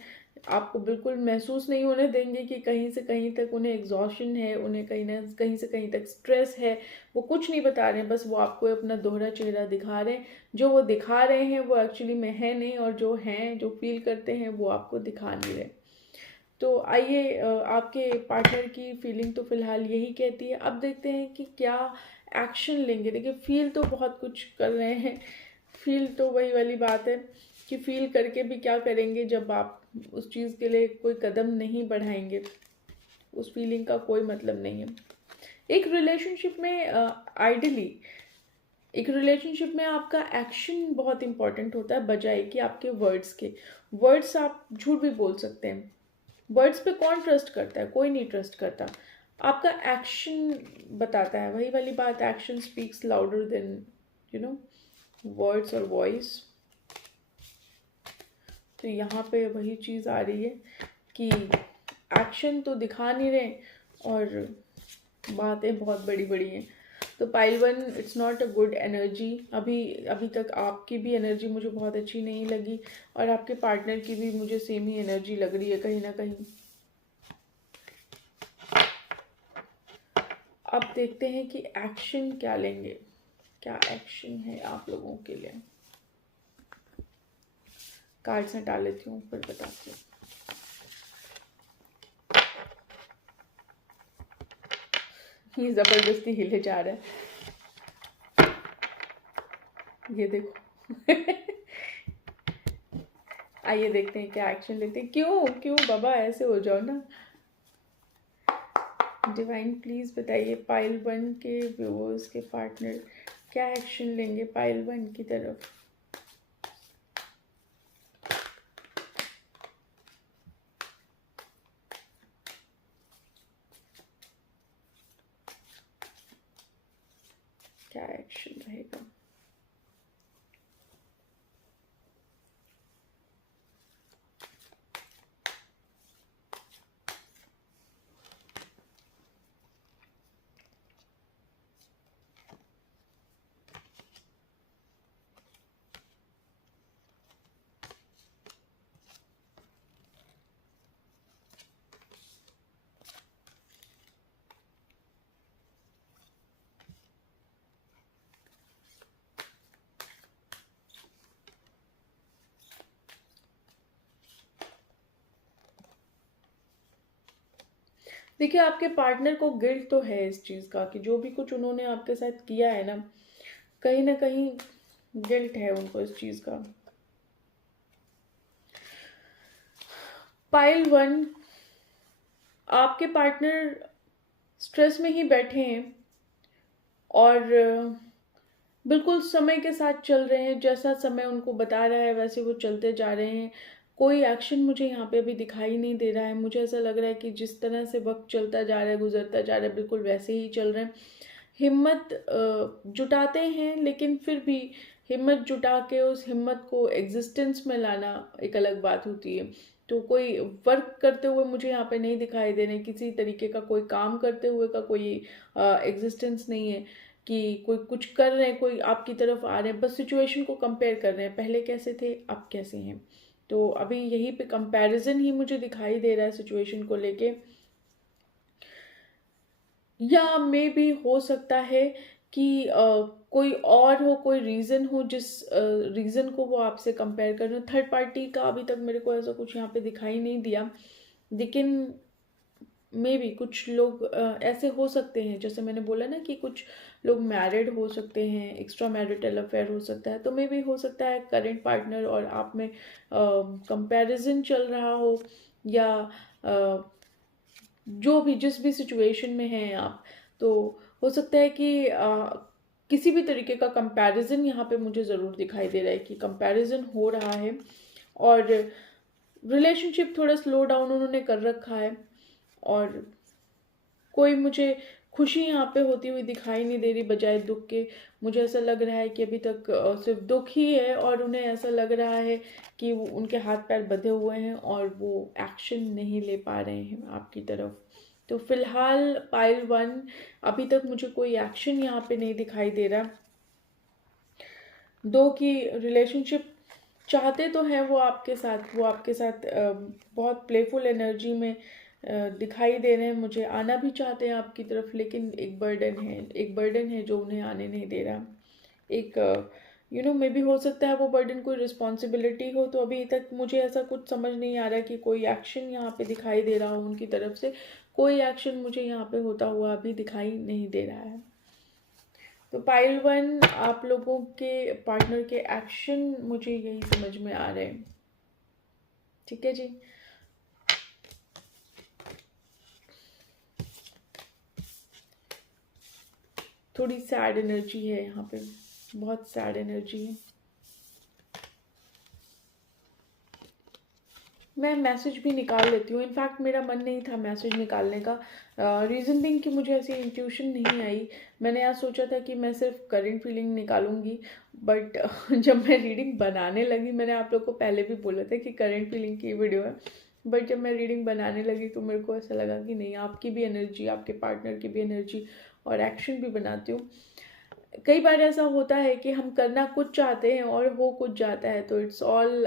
आपको बिल्कुल महसूस नहीं होने देंगे कि कहीं से कहीं तक उन्हें एग्जॉशन है, उन्हें कहीं ना कहीं से कहीं तक स्ट्रेस है। वो कुछ नहीं बता रहे हैं, बस वो आपको अपना दोहरा चेहरा दिखा रहे हैं। जो वो दिखा रहे हैं वो एक्चुअली में है नहीं, और जो हैं, जो फील करते हैं, वो आपको दिखा नहीं रहे। तो आइए, आपके पार्टनर की फीलिंग तो फिलहाल यही कहती है। अब देखते हैं कि क्या एक्शन लेंगे। देखिए, फील तो बहुत कुछ कर रहे हैं। फील तो वही वाली बात है कि फील करके भी क्या करेंगे जब आप उस चीज़ के लिए कोई कदम नहीं बढ़ाएंगे। उस फीलिंग का कोई मतलब नहीं है। एक रिलेशनशिप में आइडियली एक रिलेशनशिप में आपका एक्शन बहुत इंपॉर्टेंट होता है, बजाय कि आपके वर्ड्स के। वर्ड्स आप झूठ भी बोल सकते हैं। वर्ड्स पे कौन ट्रस्ट करता है? कोई नहीं ट्रस्ट करता। आपका एक्शन बताता है। वही वाली बात, action speaks louder than you know words और वॉइस। तो यहाँ पे वही चीज़ आ रही है कि एक्शन तो दिखा नहीं रहे और बातें बहुत बड़ी बड़ी हैं। तो pile one, it's not a good energy. अभी अभी तक आपकी भी एनर्जी मुझे बहुत अच्छी नहीं लगी, और आपके पार्टनर की भी मुझे सेम ही एनर्जी लग रही है कहीं ना कहीं। अब देखते हैं कि एक्शन क्या लेंगे, क्या एक्शन है आप लोगों के लिए। कार्ड्स हटा लेती हूँ, फिर बताती हूँ। ये जबरदस्ती हिले जा रहा है, ये देखो। आइए देखते हैं क्या एक्शन लेते हैं। क्यों क्यों बाबा ऐसे हो जाओ ना। डिवाइन प्लीज बताइए, पाइल वन के व्यूअर्स के पार्टनर क्या एक्शन लेंगे पाइल वन की तरफ। क्या एक्शन रहेगा? देखिए, आपके पार्टनर को गिल्ट तो है इस चीज़ का कि जो भी कुछ उन्होंने आपके साथ किया है ना कहीं गिल्ट है उनको इस चीज़ का। पाइल वन, आपके पार्टनर स्ट्रेस में ही बैठे हैं और बिल्कुल समय के साथ चल रहे हैं। जैसा समय उनको बता रहा है वैसे वो चलते जा रहे हैं। कोई एक्शन मुझे यहाँ पे अभी दिखाई नहीं दे रहा है। मुझे ऐसा लग रहा है कि जिस तरह से वक्त चलता जा रहा है, गुजरता जा रहा है, बिल्कुल वैसे ही चल रहे हैं। हिम्मत जुटाते हैं, लेकिन फिर भी हिम्मत जुटा के उस हिम्मत को एग्जिस्टेंस में लाना एक अलग बात होती है। तो कोई वर्क करते हुए मुझे यहाँ पे नहीं दिखाई दे रहे, किसी तरीके का कोई काम करते हुए का कोई एग्जिस्टेंस नहीं है कि कोई कुछ कर रहे हैं, कोई आपकी तरफ आ रहे हैं। बस सिचुएशन को कंपेयर कर रहे हैं, पहले कैसे थे अब कैसे हैं। तो अभी यहीं पे कंपैरिजन ही मुझे दिखाई दे रहा है सिचुएशन को लेके। या मे भी हो सकता है कि कोई और हो, कोई रीज़न हो जिस रीज़न को वो आपसे कंपेयर कर रहे हो। थर्ड पार्टी का अभी तक मेरे को ऐसा कुछ यहाँ पे दिखाई नहीं दिया, लेकिन मे बी कुछ लोग ऐसे हो सकते हैं। जैसे मैंने बोला ना कि कुछ लोग मैरिड हो सकते हैं, एक्स्ट्रा मैरिटल अफेयर हो सकता है। तो मे बी हो सकता है करेंट पार्टनर और आप में कंपैरिजन चल रहा हो, या जो भी जिस भी सिचुएशन में हैं आप। तो हो सकता है कि किसी भी तरीके का कंपैरिजन यहाँ पे मुझे ज़रूर दिखाई दे रहा है कि कंपैरिजन हो रहा है, और रिलेशनशिप थोड़ा स्लो डाउन उन्होंने कर रखा है। और कोई मुझे खुशी यहाँ पे होती हुई दिखाई नहीं दे रही, बजाय दुख के। मुझे ऐसा लग रहा है कि अभी तक सिर्फ दुख ही है, और उन्हें ऐसा लग रहा है कि वो उनके हाथ पैर बंधे हुए हैं और वो एक्शन नहीं ले पा रहे हैं आपकी तरफ। तो फिलहाल पाइल वन, अभी तक मुझे कोई एक्शन यहाँ पे नहीं दिखाई दे रहा। दो की रिलेशनशिप चाहते तो हैं वो आपके साथ, बहुत प्लेफुल एनर्जी में दिखाई दे रहे हैं मुझे, आना भी चाहते हैं आपकी तरफ, लेकिन एक बर्डन है जो उन्हें आने नहीं दे रहा। एक मे बी हो सकता है वो बर्डन कोई रिस्पॉन्सिबिलिटी हो, तो अभी तक मुझे ऐसा कुछ समझ नहीं आ रहा कि कोई एक्शन यहाँ पे दिखाई दे रहा हो उनकी तरफ से। कोई एक्शन मुझे यहाँ पे होता हुआ अभी दिखाई नहीं दे रहा है। तो पाइल 1, आप लोगों के पार्टनर के एक्शन मुझे यही समझ में आ रहे हैं। ठीक है जी। थोड़ी सैड एनर्जी है यहाँ पे, बहुत सैड एनर्जी है। मैं मैसेज भी निकाल लेती हूँ, इनफैक्ट मेरा मन नहीं था मैसेज निकालने का, रीज़न बिंग कि मुझे ऐसी इंट्यूशन नहीं आई। मैंने आज सोचा था कि मैं सिर्फ करंट फीलिंग निकालूंगी, बट जब मैं रीडिंग बनाने लगी, मैंने आप लोग को पहले भी बोला था कि करंट फीलिंग की वीडियो है, बट जब मैं रीडिंग बनाने लगी तो मेरे को ऐसा लगा कि नहीं, आपकी भी एनर्जी, आपके पार्टनर की भी एनर्जी और एक्शन भी बनाती हूँ। कई बार ऐसा होता है कि हम करना कुछ चाहते हैं और हो कुछ जाता है, तो इट्स ऑल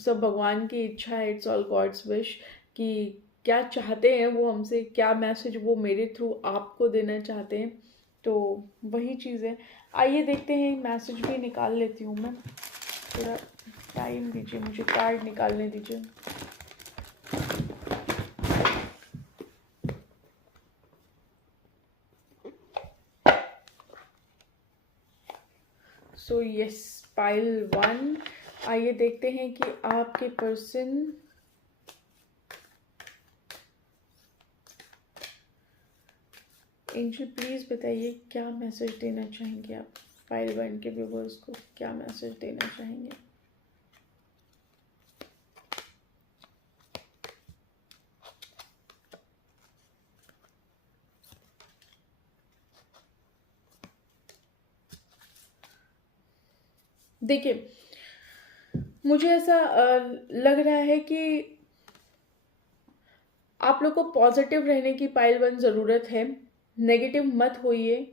सब भगवान की इच्छा है, इट्स ऑल गॉड्स विश कि क्या चाहते हैं वो हमसे, क्या मैसेज वो मेरे थ्रू आपको देना चाहते हैं। तो वही चीज़ है। आइए देखते हैं, मैसेज भी निकाल लेती हूँ मैं, थोड़ा टाइम दीजिए मुझे, कार्ड निकालने दीजिए। सो यस, पाइल 1, आइए देखते हैं कि आपके पर्सन एंजल प्लीज बताइए क्या मैसेज देना चाहेंगे आप पाइल 1 के व्यूअर्स को, क्या मैसेज देना चाहेंगे। देखिए, मुझे ऐसा लग रहा है कि आप लोग को पॉजिटिव रहने की पाइल 1 ज़रूरत है, नेगेटिव मत होइए,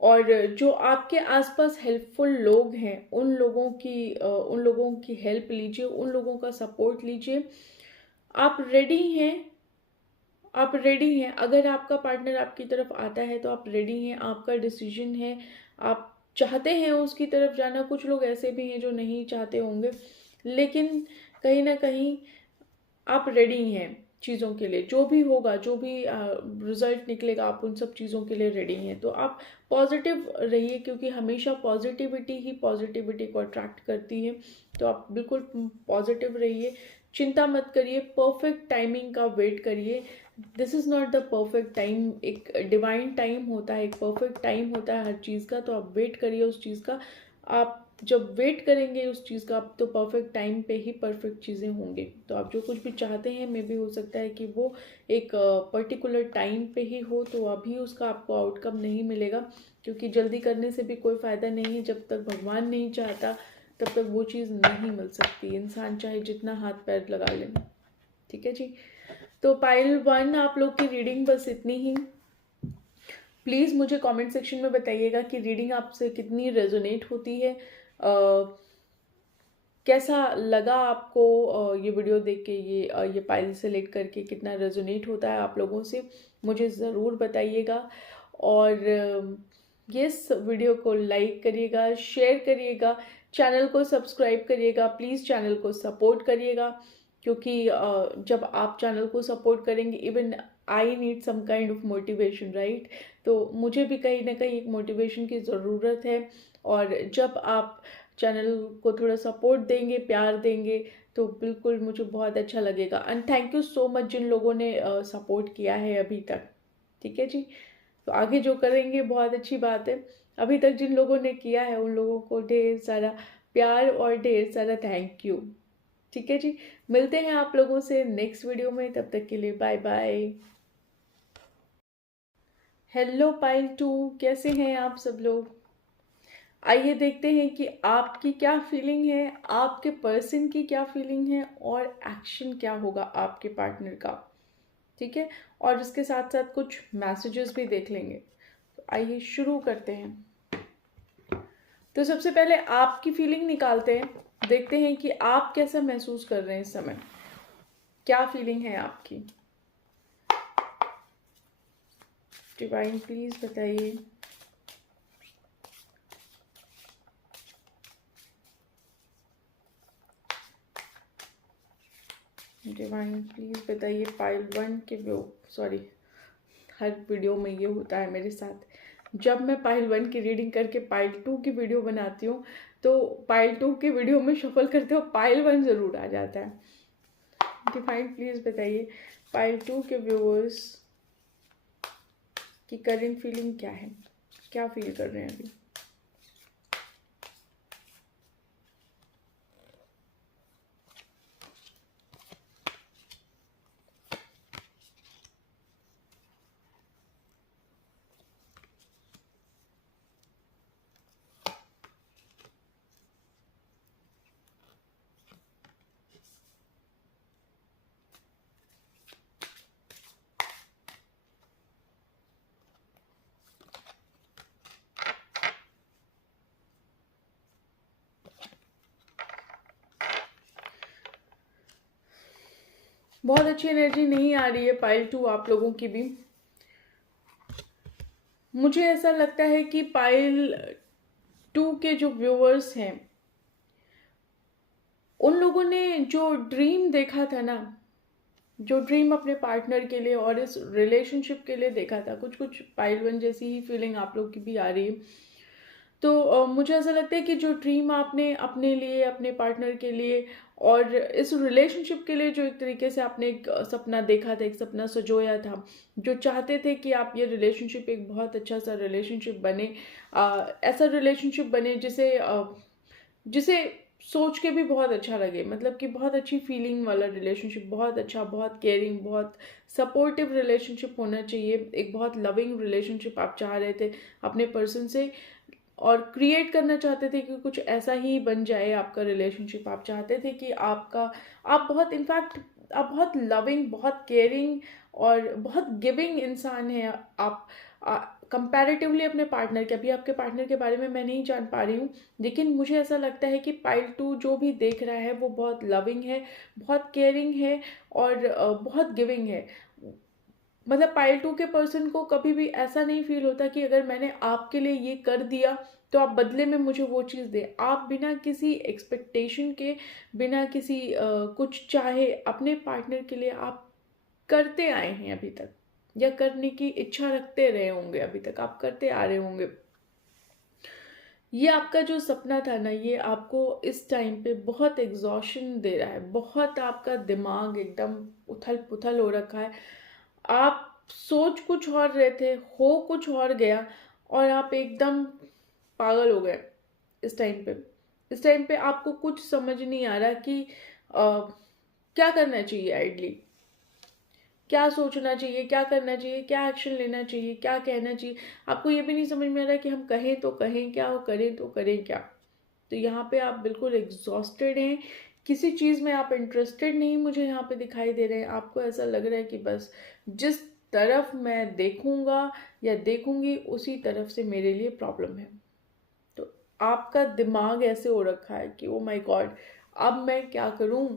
और जो आपके आसपास हेल्पफुल लोग हैं उन लोगों की हेल्प लीजिए, उन लोगों का सपोर्ट लीजिए। आप रेडी हैं, अगर आपका पार्टनर आपकी तरफ आता है तो आप रेडी हैं, आपका डिसीजन है, आप चाहते हैं उसकी तरफ जाना। कुछ लोग ऐसे भी हैं जो नहीं चाहते होंगे, लेकिन कहीं ना कहीं आप रेडी हैं चीज़ों के लिए, जो भी होगा, जो भी रिजल्ट निकलेगा, आप उन सब चीज़ों के लिए रेडी हैं। तो आप पॉजिटिव रहिए, क्योंकि हमेशा पॉजिटिविटी ही पॉजिटिविटी को अट्रैक्ट करती है। तो आप बिल्कुल पॉजिटिव रहिए, चिंता मत करिए, परफेक्ट टाइमिंग का वेट करिए। This is not the perfect time, एक डिवाइन टाइम होता है, एक परफेक्ट टाइम होता है हर चीज़ का। तो आप वेट करिए उस चीज़ का। आप जब वेट करेंगे उस चीज़ का, तो परफेक्ट टाइम पे ही परफेक्ट चीज़ें होंगी। तो आप जो कुछ भी चाहते हैं, मे भी हो सकता है कि वो एक पर्टिकुलर टाइम पे ही हो, तो अभी उसका आपको आउटकम नहीं मिलेगा, क्योंकि जल्दी करने से भी कोई फ़ायदा नहीं है। जब तक भगवान नहीं चाहता तब तक वो चीज़ नहीं मिल सकती, इंसान चाहे जितना हाथ पैर लगा ले। ठीक है जी। तो पाइल 1, आप लोग की रीडिंग बस इतनी ही। प्लीज़ मुझे कमेंट सेक्शन में बताइएगा कि रीडिंग आपसे कितनी रेजोनेट होती है, कैसा लगा आपको ये वीडियो देख के, ये पाइल सेलेक्ट करके कितना रेजोनेट होता है आप लोगों से, मुझे ज़रूर बताइएगा। और यस, वीडियो को लाइक करिएगा, शेयर करिएगा, चैनल को सब्सक्राइब करिएगा, प्लीज़ चैनल को सपोर्ट करिएगा, क्योंकि जब आप चैनल को सपोर्ट करेंगे, even I need some kind of motivation, right. तो मुझे भी कहीं ना कहीं एक मोटिवेशन की ज़रूरत है, और जब आप चैनल को थोड़ा सपोर्ट देंगे, प्यार देंगे, तो बिल्कुल मुझे बहुत अच्छा लगेगा। And thank you so much जिन लोगों ने सपोर्ट किया है अभी तक। ठीक है जी। तो आगे जो करेंगे बहुत अच्छी बात है। अभी तक जिन लोगों ने किया है उन लोगों को ढेर सारा प्यार और ढेर सारा थैंक यू। ठीक है जी। मिलते हैं आप लोगों से नेक्स्ट वीडियो में, तब तक के लिए बाय बाय। हेलो पाइल 2, कैसे हैं आप सब लोग। आइए देखते हैं कि आपकी क्या फीलिंग है, आपके पर्सन की क्या फीलिंग है, और एक्शन क्या होगा आपके पार्टनर का। ठीक है। और इसके साथ साथ कुछ मैसेजेस भी देख लेंगे। तो आइए शुरू करते हैं। तो सबसे पहले आपकी फीलिंग निकालते हैं, देखते हैं कि आप कैसा महसूस कर रहे हैं इस समय, क्या फीलिंग है आपकी। डिवाइन प्लीज बताइए। डिवाइन प्लीज बताइए पाइल 1 के व्यू। सॉरी, हर वीडियो में ये होता है मेरे साथ, जब मैं पाइल 1 की रीडिंग करके पाइल 2 की वीडियो बनाती हूँ तो पाइल 2 की वीडियो में शफल करते हो पाइल 1 ज़रूर आ जाता है। डिवाइन प्लीज बताइए पाइल 2 के व्यूअर्स की करंट फीलिंग क्या है, क्या फील कर रहे हैं अभी। बहुत अच्छी एनर्जी नहीं आ रही है पाइल 2 आप लोगों की भी। मुझे ऐसा लगता है कि पाइल 2 के जो व्यूअर्स हैं उन लोगों ने जो ड्रीम देखा था ना, जो ड्रीम अपने पार्टनर के लिए और इस रिलेशनशिप के लिए देखा था, कुछ कुछ पाइल 1 जैसी ही फीलिंग आप लोग की भी आ रही है। तो मुझे ऐसा लगता है कि जो ड्रीम आपने अपने लिए, अपने पार्टनर के लिए और इस रिलेशनशिप के लिए जो एक तरीके से आपने एक सपना देखा था, एक सपना सजोया था, जो चाहते थे कि आप ये रिलेशनशिप एक बहुत अच्छा सा रिलेशनशिप बने, ऐसा रिलेशनशिप बने जिसे जिसे सोच के भी बहुत अच्छा लगे, मतलब कि बहुत अच्छी फीलिंग वाला रिलेशनशिप, बहुत अच्छा, बहुत केयरिंग, बहुत सपोर्टिव रिलेशनशिप होना चाहिए। एक बहुत लविंग रिलेशनशिप आप चाह रहे थे अपने पर्सन से और क्रिएट करना चाहते थे कि कुछ ऐसा ही बन जाए आपका रिलेशनशिप। आप चाहते थे कि आप बहुत, इनफैक्ट आप बहुत लविंग, बहुत केयरिंग और बहुत गिविंग इंसान हैं आप कंपैरेटिवली अपने पार्टनर के। अभी आपके पार्टनर के बारे में मैं नहीं जान पा रही हूँ, लेकिन मुझे ऐसा लगता है कि पाइल 2 जो भी देख रहा है वो बहुत लविंग है, बहुत केयरिंग है और बहुत गिविंग है। मतलब पाइल 2 के पर्सन को कभी भी ऐसा नहीं फील होता कि अगर मैंने आपके लिए ये कर दिया तो आप बदले में मुझे वो चीज़ दें। आप बिना किसी एक्सपेक्टेशन के, बिना किसी कुछ चाहे अपने पार्टनर के लिए आप करते आए हैं अभी तक, या करने की इच्छा रखते रहे होंगे, अभी तक आप करते आ रहे होंगे। ये आपका जो सपना था ना, ये आपको इस टाइम पे बहुत एग्जॉशन दे रहा है, बहुत आपका दिमाग एकदम उथल पुथल हो रखा है। आप सोच कुछ और रहे थे, हो कुछ और गया और आप एकदम पागल हो गए इस टाइम पे। इस टाइम पे आपको कुछ समझ नहीं आ रहा कि क्या करना चाहिए, आइडली क्या सोचना चाहिए, क्या करना चाहिए, क्या एक्शन लेना चाहिए, क्या कहना चाहिए। आपको ये भी नहीं समझ में आ रहा कि हम कहें तो कहें क्या और करें तो करें क्या। तो यहाँ पे आप बिल्कुल एग्जॉस्टेड हैं, किसी चीज़ में आप इंटरेस्टेड नहीं मुझे यहाँ पे दिखाई दे रहे हैं। आपको ऐसा लग रहा है कि बस जिस तरफ मैं देखूंगा या देखूंगी उसी तरफ से मेरे लिए प्रॉब्लम है। तो आपका दिमाग ऐसे हो रखा है कि ओ माय गॉड, अब मैं क्या करूं।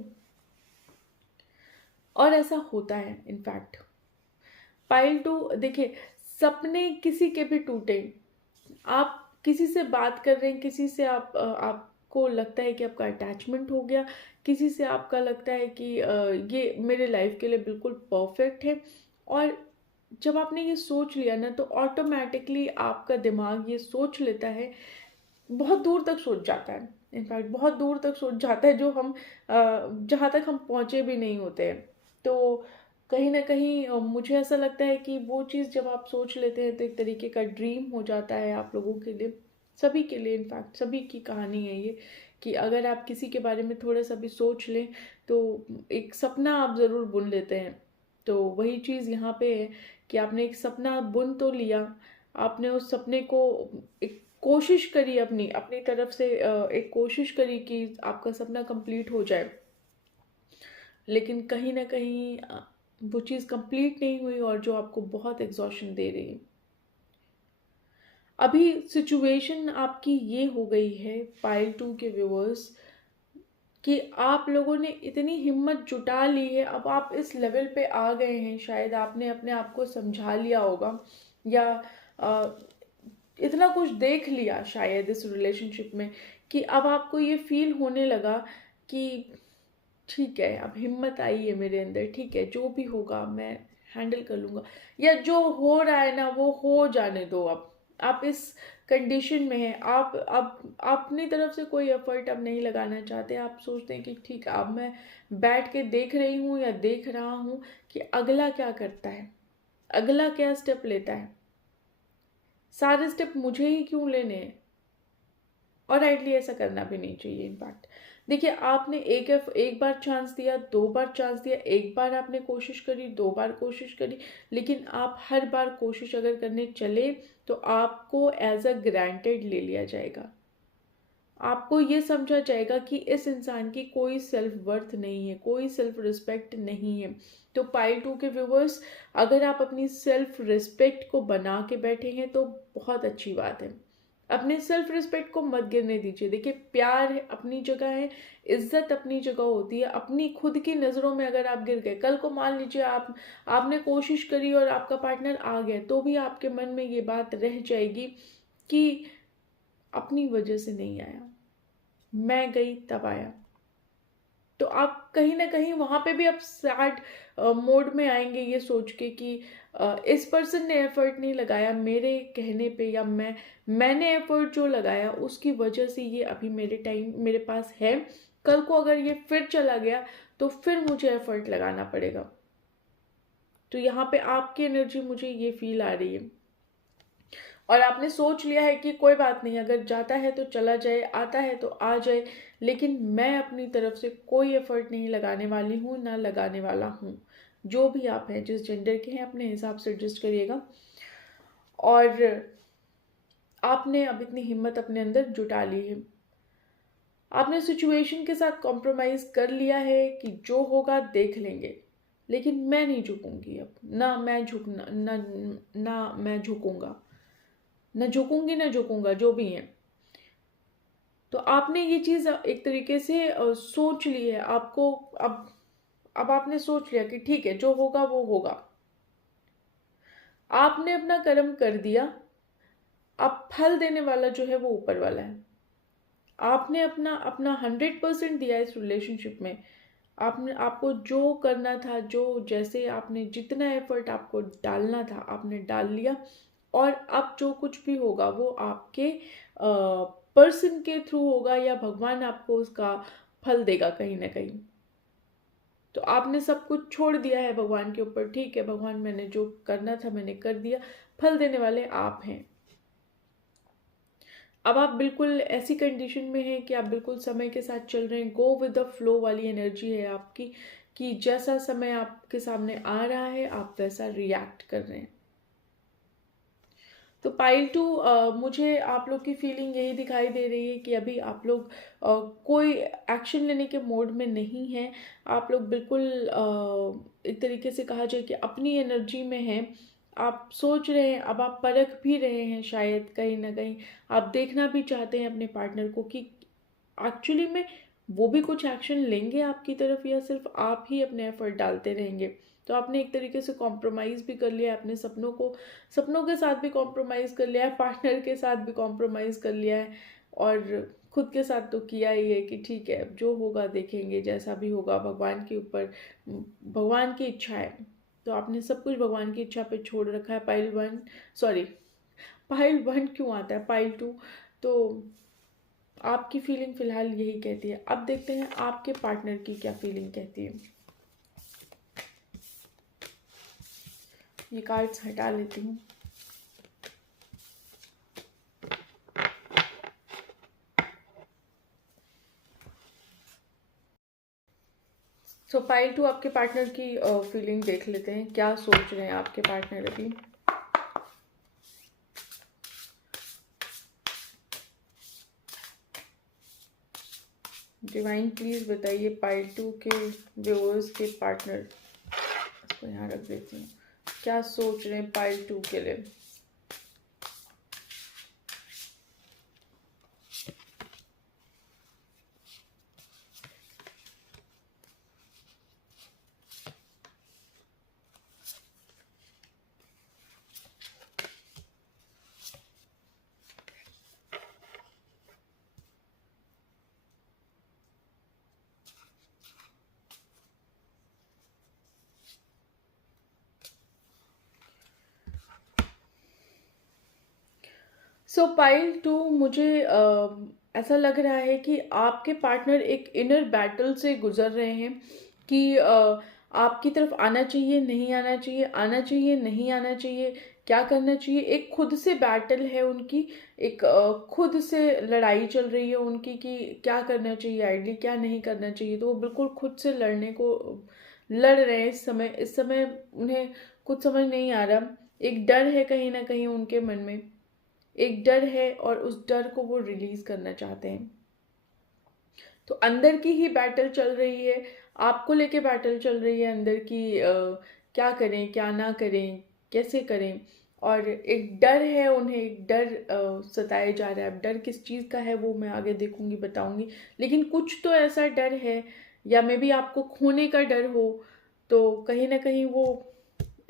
और ऐसा होता है इनफैक्ट। पाइल 2 देखिए, सपने किसी के भी टूटे, आप किसी से बात कर रहे हैं, किसी से आपको लगता है कि आपका अटैचमेंट हो गया, किसी से आपका लगता है कि ये मेरे लाइफ के लिए बिल्कुल परफेक्ट है। और जब आपने ये सोच लिया ना तो ऑटोमेटिकली आपका दिमाग ये सोच लेता है, बहुत दूर तक सोच जाता है, इनफैक्ट बहुत दूर तक सोच जाता है, जो हम जहाँ तक हम पहुँचे भी नहीं होते हैं। तो कहीं ना कहीं मुझे ऐसा लगता है कि वो चीज़ जब आप सोच लेते हैं तो एक तरीके का ड्रीम हो जाता है आप लोगों के लिए, सभी के लिए। इनफैक्ट सभी की कहानी है ये, कि अगर आप किसी के बारे में थोड़ा सा भी सोच लें तो एक सपना आप ज़रूर बुन लेते हैं। तो वही चीज़ यहाँ पे है कि आपने एक सपना बुन तो लिया, आपने उस सपने को एक कोशिश करी, अपनी अपनी तरफ से एक कोशिश करी कि आपका सपना कंप्लीट हो जाए, लेकिन कहीं ना कहीं वो चीज़ कंप्लीट नहीं हुई और जो आपको बहुत एग्जॉशन दे रही है। अभी सिचुएशन आपकी ये हो गई है पाइल 2 के व्यूअर्स, कि आप लोगों ने इतनी हिम्मत जुटा ली है, अब आप इस लेवल पे आ गए हैं, शायद आपने अपने आप को समझा लिया होगा या अ, इतना कुछ देख लिया शायद इस रिलेशनशिप में कि अब आपको ये फील होने लगा कि ठीक है, अब हिम्मत आई है मेरे अंदर, ठीक है जो भी होगा मैं हैंडल कर लूँगा, या जो हो रहा है ना वो हो जाने दो। अब आप इस कंडीशन में हैं, आप अब अपनी तरफ से कोई एफर्ट अब नहीं लगाना चाहते। आप सोचते हैं कि ठीक है, अब मैं बैठ के देख रही हूँ या देख रहा हूँ कि अगला क्या करता है, अगला क्या स्टेप लेता है, सारे स्टेप मुझे ही क्यों लेने हैं। और राइटली ऐसा करना भी नहीं चाहिए इनफैक्ट। देखिए, आपने एक बार चांस दिया, दो बार चांस दिया, एक बार आपने कोशिश करी, दो बार कोशिश करी, लेकिन आप हर बार कोशिश अगर करने चले तो आपको एज अ ग्रांटेड ले लिया जाएगा। आपको ये समझा जाएगा कि इस इंसान की कोई सेल्फ वर्थ नहीं है, कोई सेल्फ रिस्पेक्ट नहीं है। तो पाइल 2 के व्यूवर्स, अगर आप अपनी सेल्फ रिस्पेक्ट को बना के बैठे हैं तो बहुत अच्छी बात है। अपने सेल्फ रिस्पेक्ट को मत गिरने दीजिए। देखिए, प्यार है अपनी जगह है, इज्जत अपनी जगह होती है। अपनी खुद की नज़रों में अगर आप गिर गए, कल को मान लीजिए आपने कोशिश करी और आपका पार्टनर आ गया, तो भी आपके मन में ये बात रह जाएगी कि अपनी वजह से नहीं आया, मैं गई तब आया। तो आप कहीं ना कहीं वहां पे भी आप सैड मोड में आएंगे, ये सोच के कि इस पर्सन ने एफर्ट नहीं लगाया मेरे कहने पे, या मैंने एफर्ट जो लगाया उसकी वजह से ये अभी मेरे पास है। कल को अगर ये फिर चला गया तो फिर मुझे एफर्ट लगाना पड़ेगा। तो यहाँ पे आपकी एनर्जी मुझे ये फील आ रही है, और आपने सोच लिया है कि कोई बात नहीं, अगर जाता है तो चला जाए, आता है तो आ जाए, लेकिन मैं अपनी तरफ से कोई एफर्ट नहीं लगाने वाली हूँ, ना लगाने वाला हूँ। जो भी आप हैं, जिस जेंडर के हैं, अपने हिसाब से एडजस्ट करिएगा। और आपने अब इतनी हिम्मत अपने अंदर जुटा ली है, आपने सिचुएशन के साथ कॉम्प्रोमाइज़ कर लिया है कि जो होगा देख लेंगे, लेकिन मैं नहीं झुकूंगी अब, ना मैं झुकना ना मैं झुकूंगा, न झुकूंगी न झुकूंगा, जो भी है। तो आपने ये चीज़ एक तरीके से सोच ली है। आपको अब आपने सोच लिया कि ठीक है, जो होगा वो होगा। आपने अपना कर्म कर दिया, अब फल देने वाला जो है वो ऊपर वाला है। आपने अपना अपना 100% दिया इस रिलेशनशिप में। आपको जो करना था, जो जैसे आपने जितना एफर्ट आपको डालना था आपने डाल लिया, और अब जो कुछ भी होगा वो आपके पर्सन के थ्रू होगा, या भगवान आपको उसका फल देगा कहीं ना कहीं। तो आपने सब कुछ छोड़ दिया है भगवान के ऊपर। ठीक है भगवान, मैंने जो करना था मैंने कर दिया, फल देने वाले आप हैं। अब आप बिल्कुल ऐसी कंडीशन में हैं कि आप बिल्कुल समय के साथ चल रहे हैं, गो विद द फ्लो वाली एनर्जी है आपकी, कि जैसा समय आपके सामने आ रहा है आप वैसा रिएक्ट कर रहे हैं। तो पाइल 2, मुझे आप लोग की फीलिंग यही दिखाई दे रही है कि अभी आप लोग कोई एक्शन लेने के मोड में नहीं हैं। आप लोग बिल्कुल एक तरीके से कहा जाए कि अपनी एनर्जी में हैं। आप सोच रहे हैं, अब आप परख भी रहे हैं, शायद कहीं ना कहीं आप देखना भी चाहते हैं अपने पार्टनर को कि एक्चुअली में वो भी कुछ एक्शन लेंगे आपकी तरफ, या सिर्फ आप ही अपने एफर्ट डालते रहेंगे। तो आपने एक तरीके से कॉम्प्रोमाइज़ भी कर लिया है अपने सपनों के साथ भी कॉम्प्रोमाइज़ कर लिया है, पार्टनर के साथ भी कॉम्प्रोमाइज़ कर लिया है, और खुद के साथ तो किया ही है कि ठीक है जो होगा देखेंगे, जैसा भी होगा भगवान के ऊपर, भगवान की इच्छा है। तो आपने सब कुछ भगवान की इच्छा पे छोड़ रखा है। पाइल 1 क्यों आता है, पाइल 2। तो आपकी फीलिंग फिलहाल यही कहती है। अब देखते हैं आपके पार्टनर की क्या फीलिंग कहती है। ये कार्ड्स हटा लेती हूँ। सो पाइल 2, आपके पार्टनर की फीलिंग देख लेते हैं, क्या सोच रहे हैं आपके पार्टनर अभी। डिवाइन प्लीज बताइए पाइल 2 के व्यूअर्स के पार्टनर, इसको यहाँ रख देती हूँ, क्या सोच रहे हैं पाइल 2 के लिए। सो पाइल टू, मुझे ऐसा लग रहा है कि आपके पार्टनर एक इनर बैटल से गुजर रहे हैं कि आपकी तरफ आना चाहिए, नहीं आना चाहिए, आना चाहिए, नहीं आना चाहिए, क्या करना चाहिए। एक खुद से बैटल है उनकी, एक खुद से लड़ाई चल रही है उनकी कि क्या करना चाहिए आइडली, क्या नहीं करना चाहिए। तो वो बिल्कुल खुद से लड़ने को लड़ रहे हैं इस समय उन्हें कुछ समझ नहीं आ रहा। एक डर है कहीं ना कहीं उनके मन में, एक डर है और उस डर को वो रिलीज करना चाहते हैं। तो अंदर की ही बैटल चल रही है, आपको लेके बैटल चल रही है अंदर की, क्या करें क्या ना करें, कैसे करें। और एक डर है उन्हें, एक डर सताया जा रहा है। अब डर किस चीज़ का है वो मैं आगे देखूंगी, बताऊंगी। लेकिन कुछ तो ऐसा डर है, या मे बी आपको खोने का डर हो। तो कहीं ना कहीं वो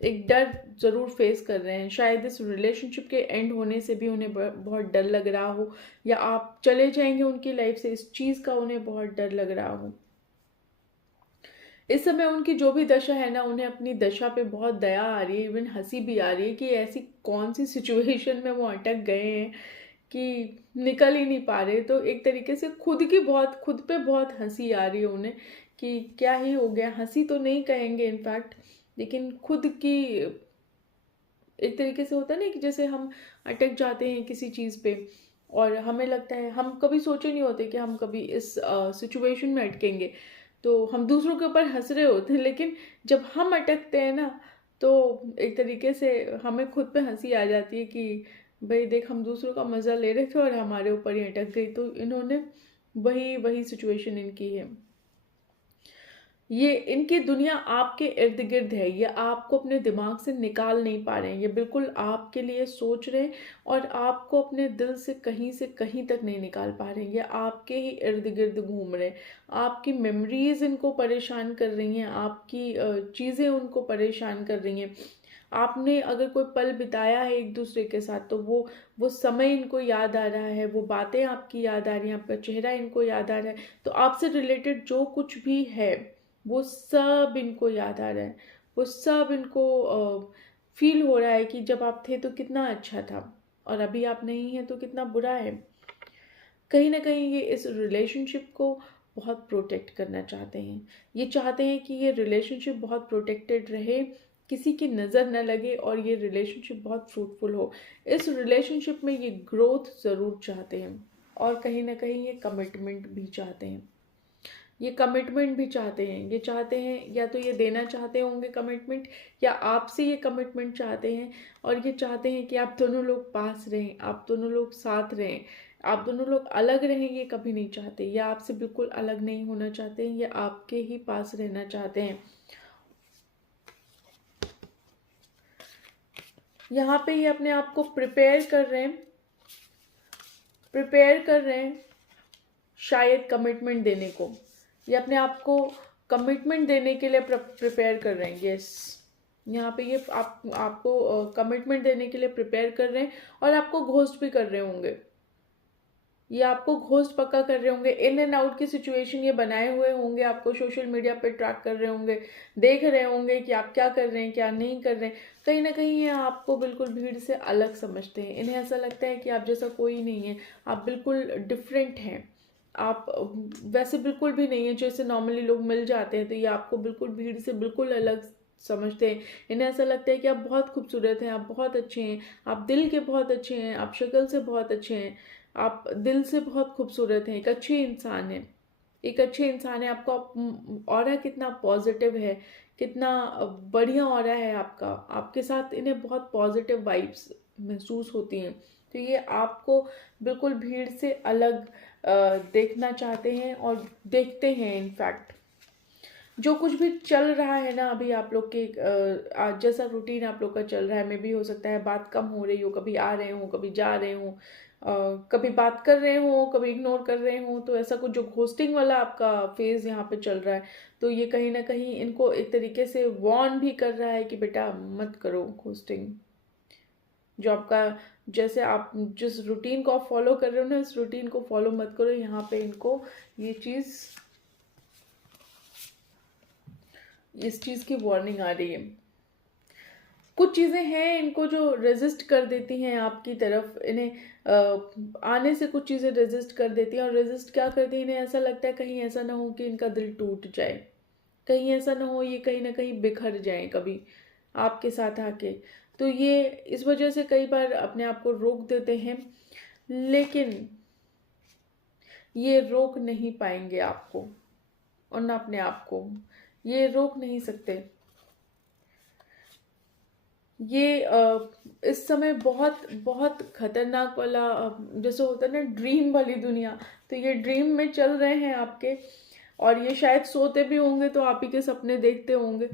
एक डर ज़रूर फेस कर रहे हैं। शायद इस रिलेशनशिप के एंड होने से भी उन्हें बहुत डर लग रहा हो, या आप चले जाएंगे उनकी लाइफ से, इस चीज़ का उन्हें बहुत डर लग रहा हो। इस समय उनकी जो भी दशा है ना, उन्हें अपनी दशा पे बहुत दया आ रही है, इवन हंसी भी आ रही है कि ऐसी कौन सी सिचुएशन में वो अटक गए हैं कि निकल ही नहीं पा रहे। तो एक तरीके से खुद पे बहुत हंसी आ रही है उन्हें कि क्या ही हो गया। हंसी तो नहीं कहेंगे इनफैक्ट, लेकिन खुद की एक तरीके से होता है ना कि जैसे हम अटक जाते हैं किसी चीज़ पे, और हमें लगता है, हम कभी सोचे नहीं होते कि हम कभी इस सिचुएशन में अटकेंगे। तो हम दूसरों के ऊपर हंस रहे होते हैं, लेकिन जब हम अटकते हैं ना, तो एक तरीके से हमें खुद पे हंसी आ जाती है कि भाई देख, हम दूसरों का मज़ा ले रहे थे और हमारे ऊपर ही अटक गई। तो इन्होंने वही वही सिचुएशन इनकी है। ये इनकी दुनिया आपके इर्द गिर्द है, ये आपको अपने दिमाग से निकाल नहीं पा रहे हैं। ये बिल्कुल आपके लिए सोच रहे हैं और आपको अपने दिल से कहीं तक नहीं निकाल पा रहे हैं। ये आपके ही इर्द गिर्द घूम रहे हैं। आपकी मेमोरीज इनको परेशान कर रही हैं, आपकी चीज़ें उनको परेशान कर रही हैं। आपने अगर कोई पल बिताया है एक दूसरे के साथ, तो वो समय इनको याद आ रहा है, वो बातें आपकी याद आ रही हैं, आपका चेहरा इनको याद आ रहा है। तो आपसे रिलेटेड जो कुछ भी है, वो सब इनको याद आ रहा है। वो सब इनको फील हो रहा है कि जब आप थे तो कितना अच्छा था, और अभी आप नहीं हैं तो कितना बुरा है। कहीं ना कहीं ये इस रिलेशनशिप को बहुत प्रोटेक्ट करना चाहते हैं। ये चाहते हैं कि ये रिलेशनशिप बहुत प्रोटेक्टेड रहे, किसी की नज़र न लगे, और ये रिलेशनशिप बहुत फ्रूटफुल हो। इस रिलेशनशिप में ये ग्रोथ ज़रूर चाहते हैं, और कहीं ना कहीं ये कमिटमेंट भी चाहते हैं। ये कमिटमेंट भी चाहते हैं, ये चाहते हैं, या तो ये देना चाहते होंगे कमिटमेंट, या आपसे ये कमिटमेंट चाहते हैं। और ये चाहते हैं कि आप दोनों लोग पास रहें, आप दोनों लोग साथ रहें, आप दोनों लोग अलग रहें। ये कभी नहीं चाहते, ये आपसे बिल्कुल अलग नहीं होना चाहते हैं, ये आपके ही पास रहना चाहते हैं। यहाँ पे ये अपने आप को प्रिपेयर कर रहे हैं शायद कमिटमेंट देने को। ये अपने आप को कमिटमेंट देने के लिए प्रिपेयर कर रहे हैं। यस, यहाँ पे ये आपको कमिटमेंट देने के लिए प्रिपेयर कर रहे हैं, और आपको घोस्ट भी कर रहे होंगे। ये आपको घोस्ट पक्का कर रहे होंगे। इन एंड आउट की सिचुएशन ये बनाए हुए होंगे, आपको सोशल मीडिया पे ट्रैक कर रहे होंगे, देख रहे होंगे कि आप क्या कर रहे हैं क्या नहीं कर रहे हैं। कहीं ना कहीं ये आपको बिल्कुल भीड़ से अलग समझते हैं। इन्हें ऐसा लगता है कि आप जैसा कोई नहीं है, आप बिल्कुल डिफरेंट हैं। आप वैसे बिल्कुल भी नहीं है जैसे नॉर्मली लोग मिल जाते हैं। तो ये आपको बिल्कुल भीड़ से बिल्कुल अलग समझते हैं। इन्हें ऐसा लगता है कि आप बहुत खूबसूरत हैं, आप बहुत अच्छे हैं, आप दिल के बहुत अच्छे हैं, आप शक्ल से बहुत अच्छे हैं, आप दिल से बहुत खूबसूरत हैं, एक अच्छे इंसान हैं, एक अच्छे इंसान है। आपका ऑरा कितना पॉजिटिव है, कितना बढ़िया ऑरा है आपका। आपके साथ इन्हें बहुत पॉजिटिव वाइब्स महसूस होती हैं। तो ये आपको बिल्कुल भीड़ से अलग देखना चाहते हैं, और देखते हैं इनफैक्ट। जो कुछ भी चल रहा है ना अभी आप लोग के, आज जैसा रूटीन आप लोग का चल रहा है, में भी हो सकता है बात कम हो रही हो, कभी आ रहे हो, कभी जा रहे हो, कभी बात कर रहे हो, कभी इग्नोर कर रहे हो। तो ऐसा कुछ जो घोस्टिंग वाला आपका फेज यहाँ पे चल रहा है, तो ये कहीं ना कहीं इनको एक तरीके से वॉर्न भी कर रहा है कि बेटा मत करो घोस्टिंग। जो आपका, जैसे आप जिस रूटीन को आप फॉलो कर रहे हो ना, इस रूटीन को फॉलो मत करो। यहाँ पे इनको ये चीज़, इस चीज़ की वार्निंग आ रही है। कुछ चीज़ें हैं इनको जो रेजिस्ट कर देती हैं आपकी तरफ, इन्हें आने से कुछ चीज़ें रेजिस्ट कर देती हैं। और रेजिस्ट क्या करती हैं, इन्हें ऐसा लगता है कहीं ऐसा ना हो कि इनका दिल टूट जाए, कहीं ऐसा ना हो ये कहीं ना कहीं बिखर जाए कभी आपके साथ आके। तो ये इस वजह से कई बार अपने आप को रोक देते हैं, लेकिन ये रोक नहीं पाएंगे आपको और ना अपने आप को, ये रोक नहीं सकते। ये इस समय बहुत बहुत खतरनाक वाला जैसे होता है ना ड्रीम वाली दुनिया, तो ये ड्रीम में चल रहे हैं आपके। और ये शायद सोते भी होंगे तो आप ही के सपने देखते होंगे।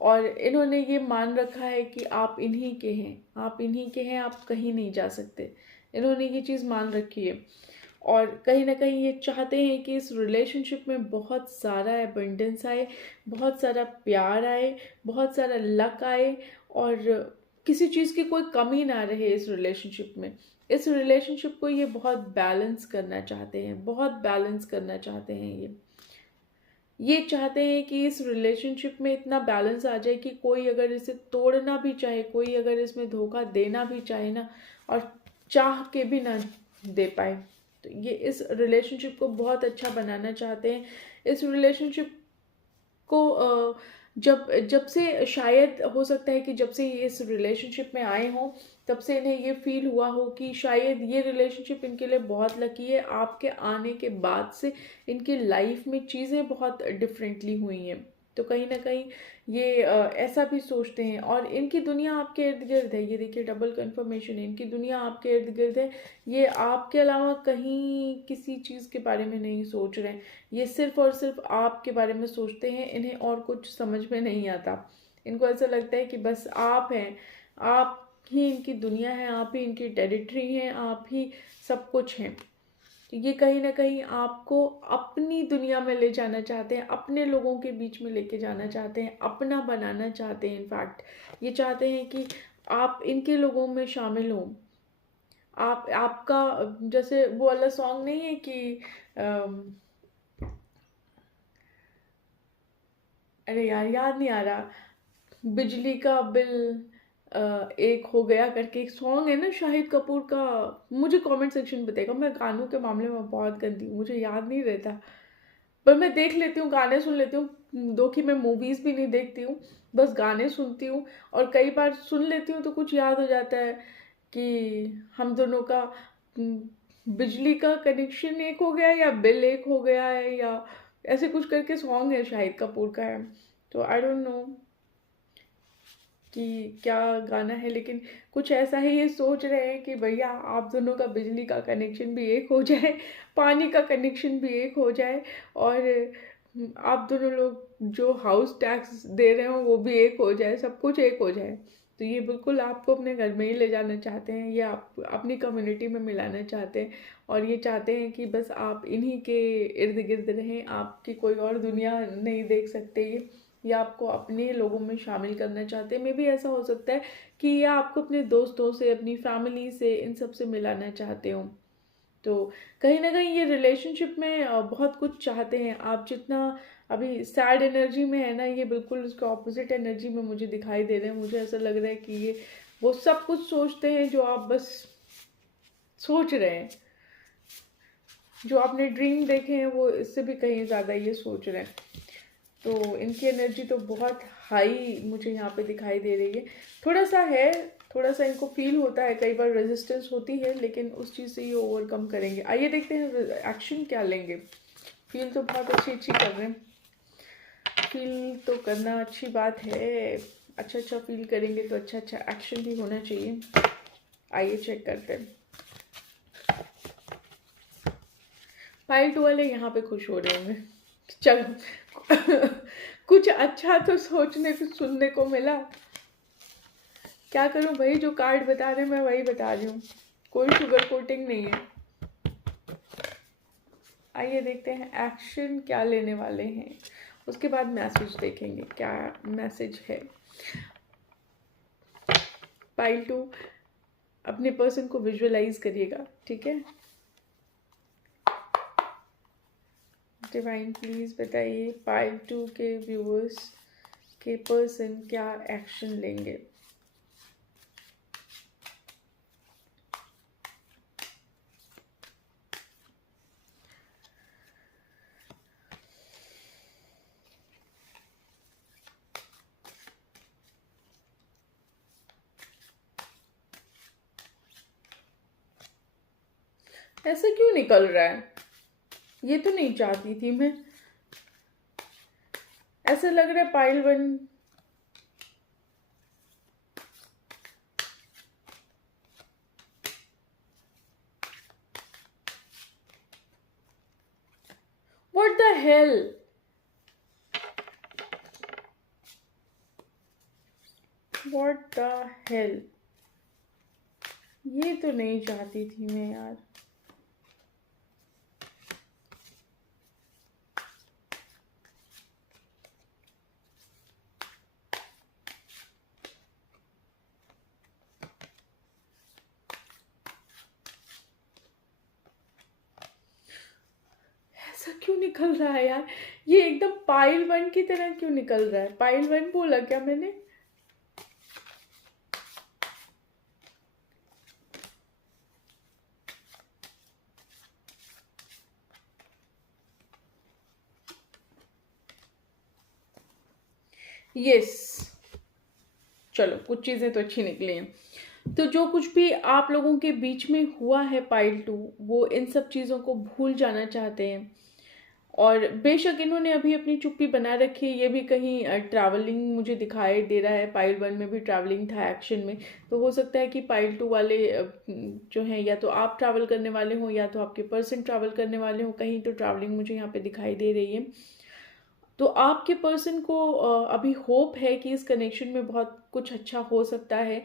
और इन्होंने ये मान रखा है कि आप इन्हीं के हैं, आप इन्हीं के हैं, आप कहीं नहीं जा सकते। इन्होंने ये चीज़ मान रखी है। और कहीं ना कहीं ये चाहते हैं कि इस रिलेशनशिप में बहुत सारा एबंडेंस आए, बहुत सारा प्यार आए, बहुत सारा लक आए, और किसी चीज़ की कोई कमी ना रहे इस रिलेशनशिप में। इस रिलेशनशिप को ये बहुत बैलेंस करना चाहते हैं, बहुत बैलेंस करना चाहते हैं। ये चाहते हैं कि इस रिलेशनशिप में इतना बैलेंस आ जाए कि कोई अगर इसे तोड़ना भी चाहे, कोई अगर इसमें धोखा देना भी चाहे ना, और चाह के भी ना दे पाए। तो ये इस रिलेशनशिप को बहुत अच्छा बनाना चाहते हैं। इस रिलेशनशिप को जब जब से शायद हो सकता है कि जब से ये इस रिलेशनशिप में आए हों, तब से इन्हें ये फील हुआ हो कि शायद ये रिलेशनशिप इनके लिए बहुत लकी है। आपके आने के बाद से इनकी लाइफ में चीज़ें बहुत डिफरेंटली हुई हैं। तो कहीं ना कहीं ये ऐसा भी सोचते हैं। और इनकी दुनिया आपके इर्द गिर्द है, ये देखिए डबल कंफर्मेशन है, इनकी दुनिया आपके इर्द गिर्द है। ये आपके अलावा कहीं किसी चीज़ के बारे में नहीं सोच रहे हैं, ये सिर्फ और सिर्फ आपके बारे में सोचते हैं। इन्हें और कुछ समझ में नहीं आता। इनको ऐसा लगता है कि बस आप हैं, आप ही इनकी दुनिया है, आप ही इनकी टेरिटरी हैं, आप ही सब कुछ हैं। तो ये कहीं ना कहीं आपको अपनी दुनिया में ले जाना चाहते हैं, अपने लोगों के बीच में लेके जाना चाहते हैं, अपना बनाना चाहते हैं। इनफैक्ट ये चाहते हैं कि आप इनके लोगों में शामिल हों। आप आपका जैसे वो वाला सॉन्ग नहीं है कि अम, अरे यार याद नहीं आ रहा, बिजली का बिल एक हो गया करके एक सॉन्ग है ना शाहिद कपूर का। मुझे कमेंट सेक्शन में बताएगा, मैं गानों के मामले में बहुत गंदी हूँ, मुझे याद नहीं रहता। पर मैं देख लेती हूँ, गाने सुन लेती हूँ। दो कि मैं मूवीज़ भी नहीं देखती हूँ, बस गाने सुनती हूँ। और कई बार सुन लेती हूँ तो कुछ याद हो जाता है कि हम दोनों का बिजली का कनेक्शन एक हो गया या बिल एक हो गया है, या ऐसे कुछ करके सॉन्ग है शाहिद कपूर का है। तो आई डोंट नो कि क्या गाना है, लेकिन कुछ ऐसा ही ये सोच रहे हैं कि भैया आप दोनों का बिजली का कनेक्शन भी एक हो जाए, पानी का कनेक्शन भी एक हो जाए, और आप दोनों लोग जो हाउस टैक्स दे रहे हो वो भी एक हो जाए, सब कुछ एक हो जाए। तो ये बिल्कुल आपको अपने घर में ही ले जाना चाहते हैं, ये आप अपनी कम्युनिटी में मिलाना चाहते हैं। और ये चाहते हैं कि बस आप इन्हीं के इर्द गिर्द रहें, आपकी कोई और दुनिया नहीं देख सकते ये, या आपको अपने लोगों में शामिल करना चाहते हैं। मे भी ऐसा हो सकता है कि ये आपको अपने दोस्तों से, अपनी फैमिली से, इन सब से मिलाना चाहते हो। तो कहीं ना कहीं ये रिलेशनशिप में बहुत कुछ चाहते हैं। आप जितना अभी सैड एनर्जी में है ना, ये बिल्कुल उसके ऑपोजिट एनर्जी में मुझे दिखाई दे रहे हैं। मुझे ऐसा लग रहा है कि ये वो सब कुछ सोचते हैं जो आप बस सोच रहे हैं, जो आपने ड्रीम देखे हैं वो इससे भी कहीं ज़्यादा ये सोच रहे हैं। तो इनकी एनर्जी तो बहुत हाई मुझे यहाँ पे दिखाई दे रही है। थोड़ा सा है, थोड़ा सा इनको फील होता है, कई बार रेजिस्टेंस होती है, लेकिन उस चीज़ से ये ओवरकम करेंगे। आइए देखते हैं एक्शन क्या लेंगे। फील तो बहुत अच्छी अच्छी कर रहे हैं, फील तो करना अच्छी बात है। अच्छा अच्छा फील करेंगे तो अच्छा अच्छा एक्शन भी होना चाहिए। आइए चेक करते हैं। पाइल 2 वाले यहाँ पे खुश हो रहे होंगे, चलो कुछ अच्छा तो सोचने को सुनने को मिला। क्या करूं भाई, जो कार्ड बता रहे मैं वही बता रही हूँ, कोई शुगर कोटिंग नहीं है। आइए देखते हैं एक्शन क्या लेने वाले हैं, उसके बाद मैसेज देखेंगे क्या मैसेज है। पाइल 2 अपने पर्सन को विजुअलाइज करिएगा, ठीक है। डिवाइन प्लीज बताइए पाइल 2 के व्यूअर्स के पर्सन क्या एक्शन लेंगे। ऐसा क्यों निकल रहा है? ये तो नहीं चाहती थी मैं। ऐसा लग रहा है pile one. What the hell? What the hell? ये तो नहीं चाहती थी मैं यार। ऐसा क्यों निकल रहा है यार? ये एकदम पाइल वन की तरह क्यों निकल रहा है? पाइल वन बोला क्या मैंने? यस। चलो, कुछ चीज़ें तो अच्छी निकली हैं। तो जो कुछ भी आप लोगों के बीच में हुआ है पाइल टू, वो इन सब चीज़ों को भूल जाना चाहते हैं। और बेशक इन्होंने अभी अपनी चुप्पी बना रखी है। ये भी कहीं ट्रैवलिंग मुझे दिखाई दे रहा है। पाइल वन में भी ट्रैवलिंग था एक्शन में। तो हो सकता है कि पाइल टू वाले जो हैं, या तो आप ट्रैवल करने वाले हों या तो आपके पर्सन ट्रैवल करने वाले हों। कहीं तो ट्रैवलिंग मुझे यहाँ पे दिखाई दे रही है। तो आपके पर्सन को अभी होप है कि इस कनेक्शन में बहुत कुछ अच्छा हो सकता है,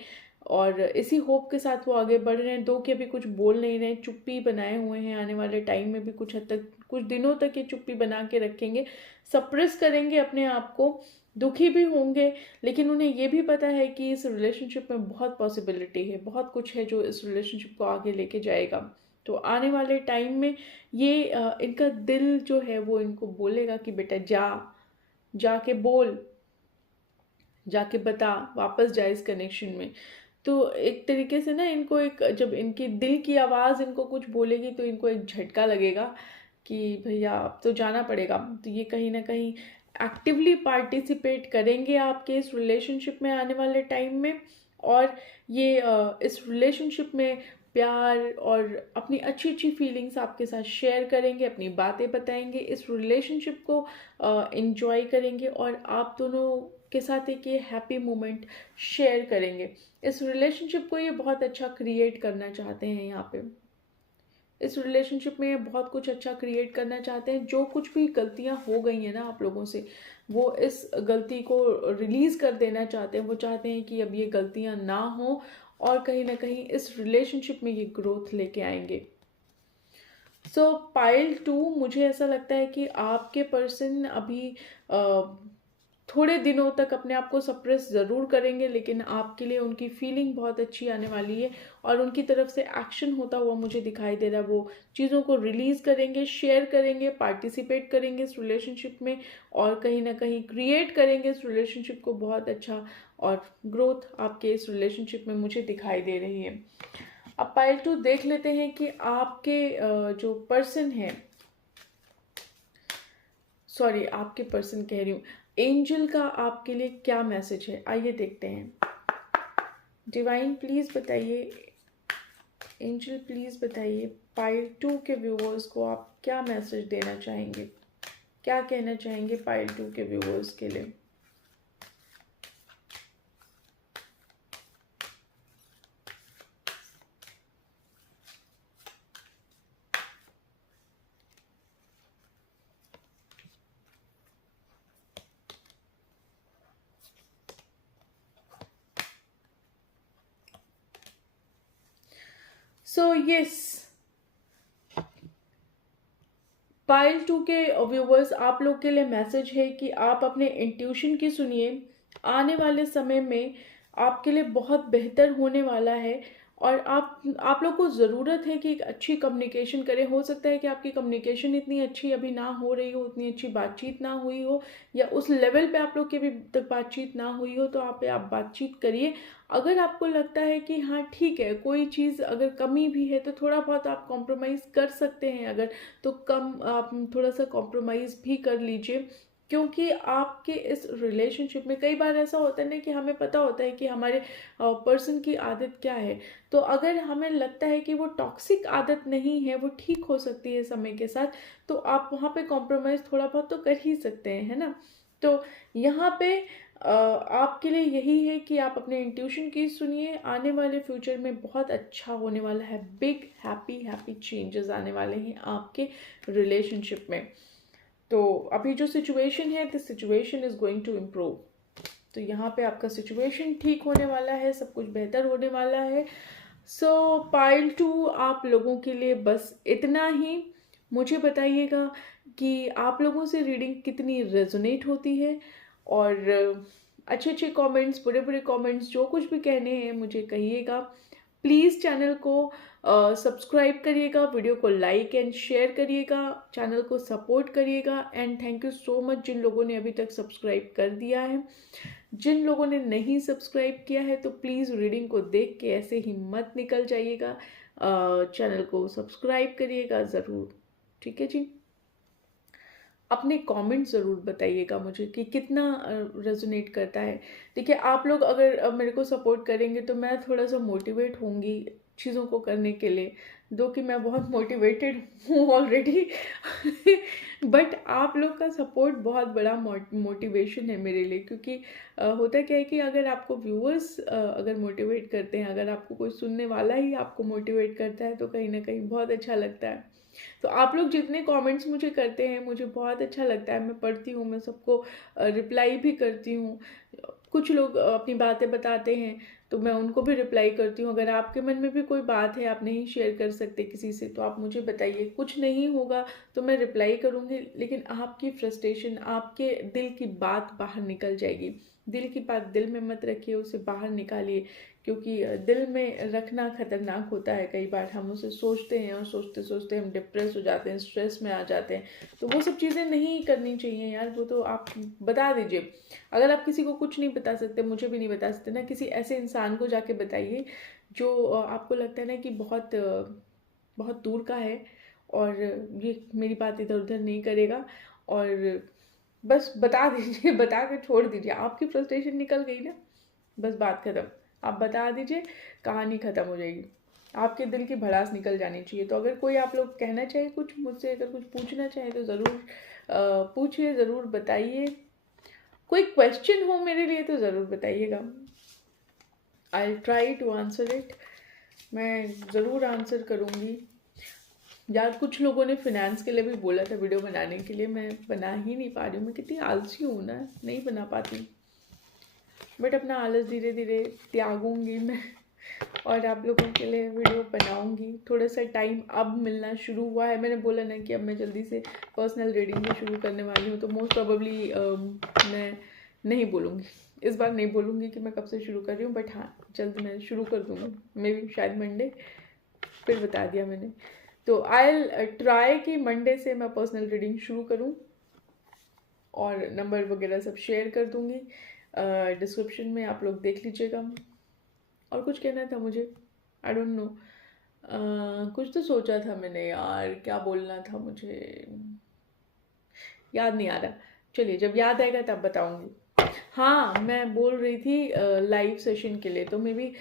और इसी होप के साथ वो आगे बढ़ रहे हैं। दो के अभी कुछ बोल नहीं रहे हैं, चुप्पी बनाए हुए हैं। आने वाले टाइम में भी कुछ हद तक, कुछ दिनों तक ये चुप्पी बना के रखेंगे, सप्रेस करेंगे अपने आप को, दुखी भी होंगे। लेकिन उन्हें ये भी पता है कि इस रिलेशनशिप में बहुत पॉसिबिलिटी है, बहुत कुछ है जो इस रिलेशनशिप को आगे लेके जाएगा। तो आने वाले टाइम में ये इनका दिल जो है वो इनको बोलेगा कि बेटा जा, जाके बोल, जाके बता, वापस जा इस कनेक्शन में। तो एक तरीके से ना, इनको एक, जब इनकी दिल की आवाज़ इनको कुछ बोलेगी तो इनको एक झटका लगेगा कि भैया अब तो जाना पड़ेगा। तो ये कहीं ना कहीं एक्टिवली पार्टिसिपेट करेंगे आपके इस रिलेशनशिप में आने वाले टाइम में। और ये इस रिलेशनशिप में प्यार और अपनी अच्छी अच्छी फीलिंग्स आपके साथ शेयर करेंगे, अपनी बातें बताएंगे, इस रिलेशनशिप को एंजॉय करेंगे, और आप दोनों के साथ एक ये हैप्पी मोमेंट शेयर करेंगे। इस रिलेशनशिप को ये बहुत अच्छा क्रिएट करना चाहते हैं। यहाँ पे इस रिलेशनशिप में ये बहुत कुछ अच्छा क्रिएट करना चाहते हैं। जो कुछ भी गलतियां हो गई हैं ना आप लोगों से, वो इस गलती को रिलीज कर देना चाहते हैं। वो चाहते हैं कि अब ये गलतियां ना हो, और कहीं ना कहीं इस रिलेशनशिप में ये ग्रोथ लेके आएंगे। सो पाइल टू, मुझे ऐसा लगता है कि आपके पर्सन अभी थोड़े दिनों तक अपने आप को सप्रेस ज़रूर करेंगे, लेकिन आपके लिए उनकी फीलिंग बहुत अच्छी आने वाली है, और उनकी तरफ से एक्शन होता हुआ मुझे दिखाई दे रहा है। वो चीज़ों को रिलीज़ करेंगे, शेयर करेंगे, पार्टिसिपेट करेंगे इस रिलेशनशिप में, और कहीं ना कहीं क्रिएट करेंगे इस रिलेशनशिप को बहुत अच्छा, और ग्रोथ आपके इस रिलेशनशिप में मुझे दिखाई दे रही है। अब पाइल टू देख लेते हैं कि आपके जो पर्सन है, सॉरी आपके पर्सन कह रही हूँ, एंजल का आपके लिए क्या मैसेज है, आइए देखते हैं। डिवाइन प्लीज़ बताइए, एंजल प्लीज़ बताइए, पाइल टू के व्यूअर्स को आप क्या मैसेज देना चाहेंगे, क्या कहना चाहेंगे पाइल टू के व्यूअर्स के लिए। सो यस, पाइल टू के व्यूवर्स, आप लोग के लिए मैसेज है कि आप अपने इंट्यूशन की सुनिए। आने वाले समय में आपके लिए बहुत बेहतर होने वाला है, और आप लोग को ज़रूरत है कि एक अच्छी कम्युनिकेशन करें। हो सकता है कि आपकी कम्युनिकेशन इतनी अच्छी अभी ना हो रही हो, उतनी अच्छी बातचीत ना हुई हो, या उस लेवल पे आप लोग की अभी तक बातचीत ना हुई हो। तो आप बातचीत करिए। अगर आपको लगता है कि हाँ ठीक है, कोई चीज़ अगर कमी भी है तो थोड़ा बहुत आप कॉम्प्रोमाइज़ कर सकते हैं, अगर तो कम आप थोड़ा सा कॉम्प्रोमाइज़ भी कर लीजिए। क्योंकि आपके इस रिलेशनशिप में कई बार ऐसा होता है ना कि हमें पता होता है कि हमारे पर्सन की आदत क्या है। तो अगर हमें लगता है कि वो टॉक्सिक आदत नहीं है, वो ठीक हो सकती है समय के साथ, तो आप वहाँ पे कॉम्प्रोमाइज़ थोड़ा बहुत तो कर ही सकते हैं, है ना। तो यहाँ पे आपके लिए यही है कि आप अपने इंट्यूशन की सुनिए। आने वाले फ्यूचर में बहुत अच्छा होने वाला है, बिग हैप्पी हैप्पी चेंजेस आने वाले हैं आपके रिलेशनशिप में। तो अभी जो सिचुएशन है, this situation is going to improve. तो यहाँ पे आपका सिचुएशन ठीक होने वाला है, सब कुछ बेहतर होने वाला है। सो पाइल 2 आप लोगों के लिए बस इतना ही। मुझे बताइएगा कि आप लोगों से रीडिंग कितनी रेजोनेट होती है, और अच्छे अच्छे कमेंट्स, बुरे बुरे कमेंट्स, जो कुछ भी कहने हैं मुझे कहिएगा। प्लीज़ चैनल को सब्सक्राइब करिएगा, वीडियो को लाइक एंड शेयर करिएगा, चैनल को सपोर्ट करिएगा। And thank you so much जिन लोगों ने अभी तक सब्सक्राइब कर दिया है। जिन लोगों ने नहीं सब्सक्राइब किया है तो प्लीज़ रीडिंग को देख के ऐसे ही मत निकल जाइएगा, चैनल को सब्सक्राइब करिएगा ज़रूर, ठीक है जी। अपने कमेंट ज़रूर बताइएगा मुझे कि कितना रेजोनेट करता है। देखिए, आप लोग अगर मेरे को सपोर्ट करेंगे तो मैं थोड़ा सा मोटिवेट होंगी चीज़ों को करने के लिए, दो कि मैं बहुत मोटिवेटेड हूँ ऑलरेडी। बट आप लोग का सपोर्ट बहुत बड़ा मोटिवेशन है मेरे लिए, क्योंकि होता क्या है कि अगर आपको व्यूअर्स अगर मोटिवेट करते हैं, अगर आपको कोई सुनने वाला ही आपको मोटिवेट करता है, तो कहीं ना कहीं बहुत अच्छा लगता है। तो आप लोग जितने कमेंट्स मुझे करते हैं मुझे बहुत अच्छा लगता है, मैं पढ़ती हूँ, मैं सबको रिप्लाई भी करती हूँ। कुछ लोग अपनी बातें बताते हैं तो मैं उनको भी रिप्लाई करती हूँ। अगर आपके मन में भी कोई बात है, आप नहीं शेयर कर सकते किसी से, तो आप मुझे बताइए। कुछ नहीं होगा तो मैं रिप्लाई करूँगी, लेकिन आपकी फ्रस्ट्रेशन, आपके दिल की बात बाहर निकल जाएगी। दिल की बात दिल में मत रखिए, उसे बाहर निकालिए, क्योंकि दिल में रखना खतरनाक होता है। कई बार हम उसे सोचते हैं और सोचते सोचते हम डिप्रेस हो जाते हैं, स्ट्रेस में आ जाते हैं। तो वो सब चीज़ें नहीं करनी चाहिए यार। वो तो आप बता दीजिए। अगर आप किसी को कुछ नहीं बता सकते, मुझे भी नहीं बता सकते ना, किसी ऐसे इंसान को जाके बताइए जो आपको लगता है ना कि बहुत बहुत दूर का है, और ये मेरी बात इधर उधर नहीं करेगा, और बस बता दीजिए। बता के छोड़ दीजिए, आपकी फ्रस्ट्रेशन निकल गई ना, बस बात खत्म। आप बता दीजिए, कहानी ख़त्म हो जाएगी। आपके दिल की भड़ास निकल जानी चाहिए। तो अगर कोई आप लोग कहना चाहे कुछ मुझसे, अगर कुछ पूछना चाहे तो ज़रूर पूछिए, ज़रूर बताइए। कोई क्वेश्चन हो मेरे लिए तो ज़रूर बताइएगा, I try to answer it. मैं ज़रूर आंसर करूँगी। यार, कुछ लोगों ने फिनेंस के लिए भी बोला था वीडियो बनाने के लिए, मैं बना ही नहीं पा रही हूँ। मैं कितनी आलसी हूँ ना, नहीं बना पाती। बट अपना आलस धीरे धीरे त्यागूंगी मैं, और आप लोगों के लिए वीडियो बनाऊंगी। थोड़ा सा टाइम अब मिलना शुरू हुआ है। मैंने बोला ना कि अब मैं जल्दी से पर्सनल रीडिंग भी शुरू करने वाली हूँ, तो मोस्ट प्रोबेबली मैं नहीं बोलूँगी इस बार, नहीं बोलूँगी कि मैं कब से शुरू कर रही हूँ। बट हाँ, जल्द मैं शुरू कर दूँगी, मे बी शायद मंडे, फिर बता दिया मैंने। तो आई ट्राई कि मंडे से मैं पर्सनल रीडिंग शुरू करूँ, और नंबर वगैरह सब शेयर कर दूँगी डिस्क्रिप्शन में, आप लोग देख लीजिएगा। और कुछ कहना था मुझे, आई डोंट नो, कुछ तो सोचा था मैंने यार, क्या बोलना था मुझे, याद नहीं आ रहा। चलिए, जब याद आएगा तब बताऊंगी। हाँ, मैं बोल रही थी लाइव सेशन के लिए, तो मे बी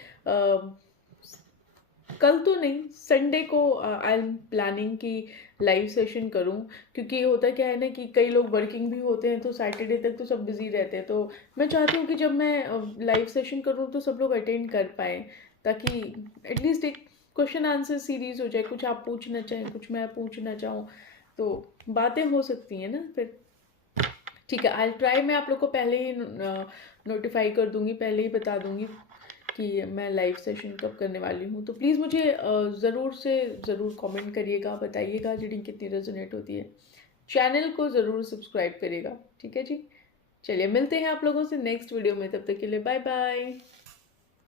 कल तो नहीं, संडे को आई एम प्लानिंग कि लाइव सेशन करूं। क्योंकि होता क्या है ना कि कई लोग वर्किंग भी होते हैं, तो सैटरडे तक तो सब बिजी रहते हैं। तो मैं चाहती हूँ कि जब मैं लाइव सेशन करूँ तो सब लोग अटेंड कर पाएँ, ताकि एटलीस्ट एक क्वेश्चन आंसर सीरीज हो जाए। कुछ आप पूछना चाहें, कुछ मैं पूछना चाहूँ, तो बातें हो सकती हैं ना फिर। ठीक है, आई ट्राई। मैं आप लोग को पहले ही नोटिफाई कर दूंगी, पहले ही बता दूंगी कि मैं लाइव सेशन कब करने वाली हूँ। तो प्लीज़ मुझे ज़रूर से ज़रूर कमेंट करिएगा, बताइएगा रीडिंग कितनी रेजोनेट होती है। चैनल को ज़रूर सब्सक्राइब करिएगा, ठीक है जी। चलिए, मिलते हैं आप लोगों से नेक्स्ट वीडियो में, तब तक के लिए बाय बाय।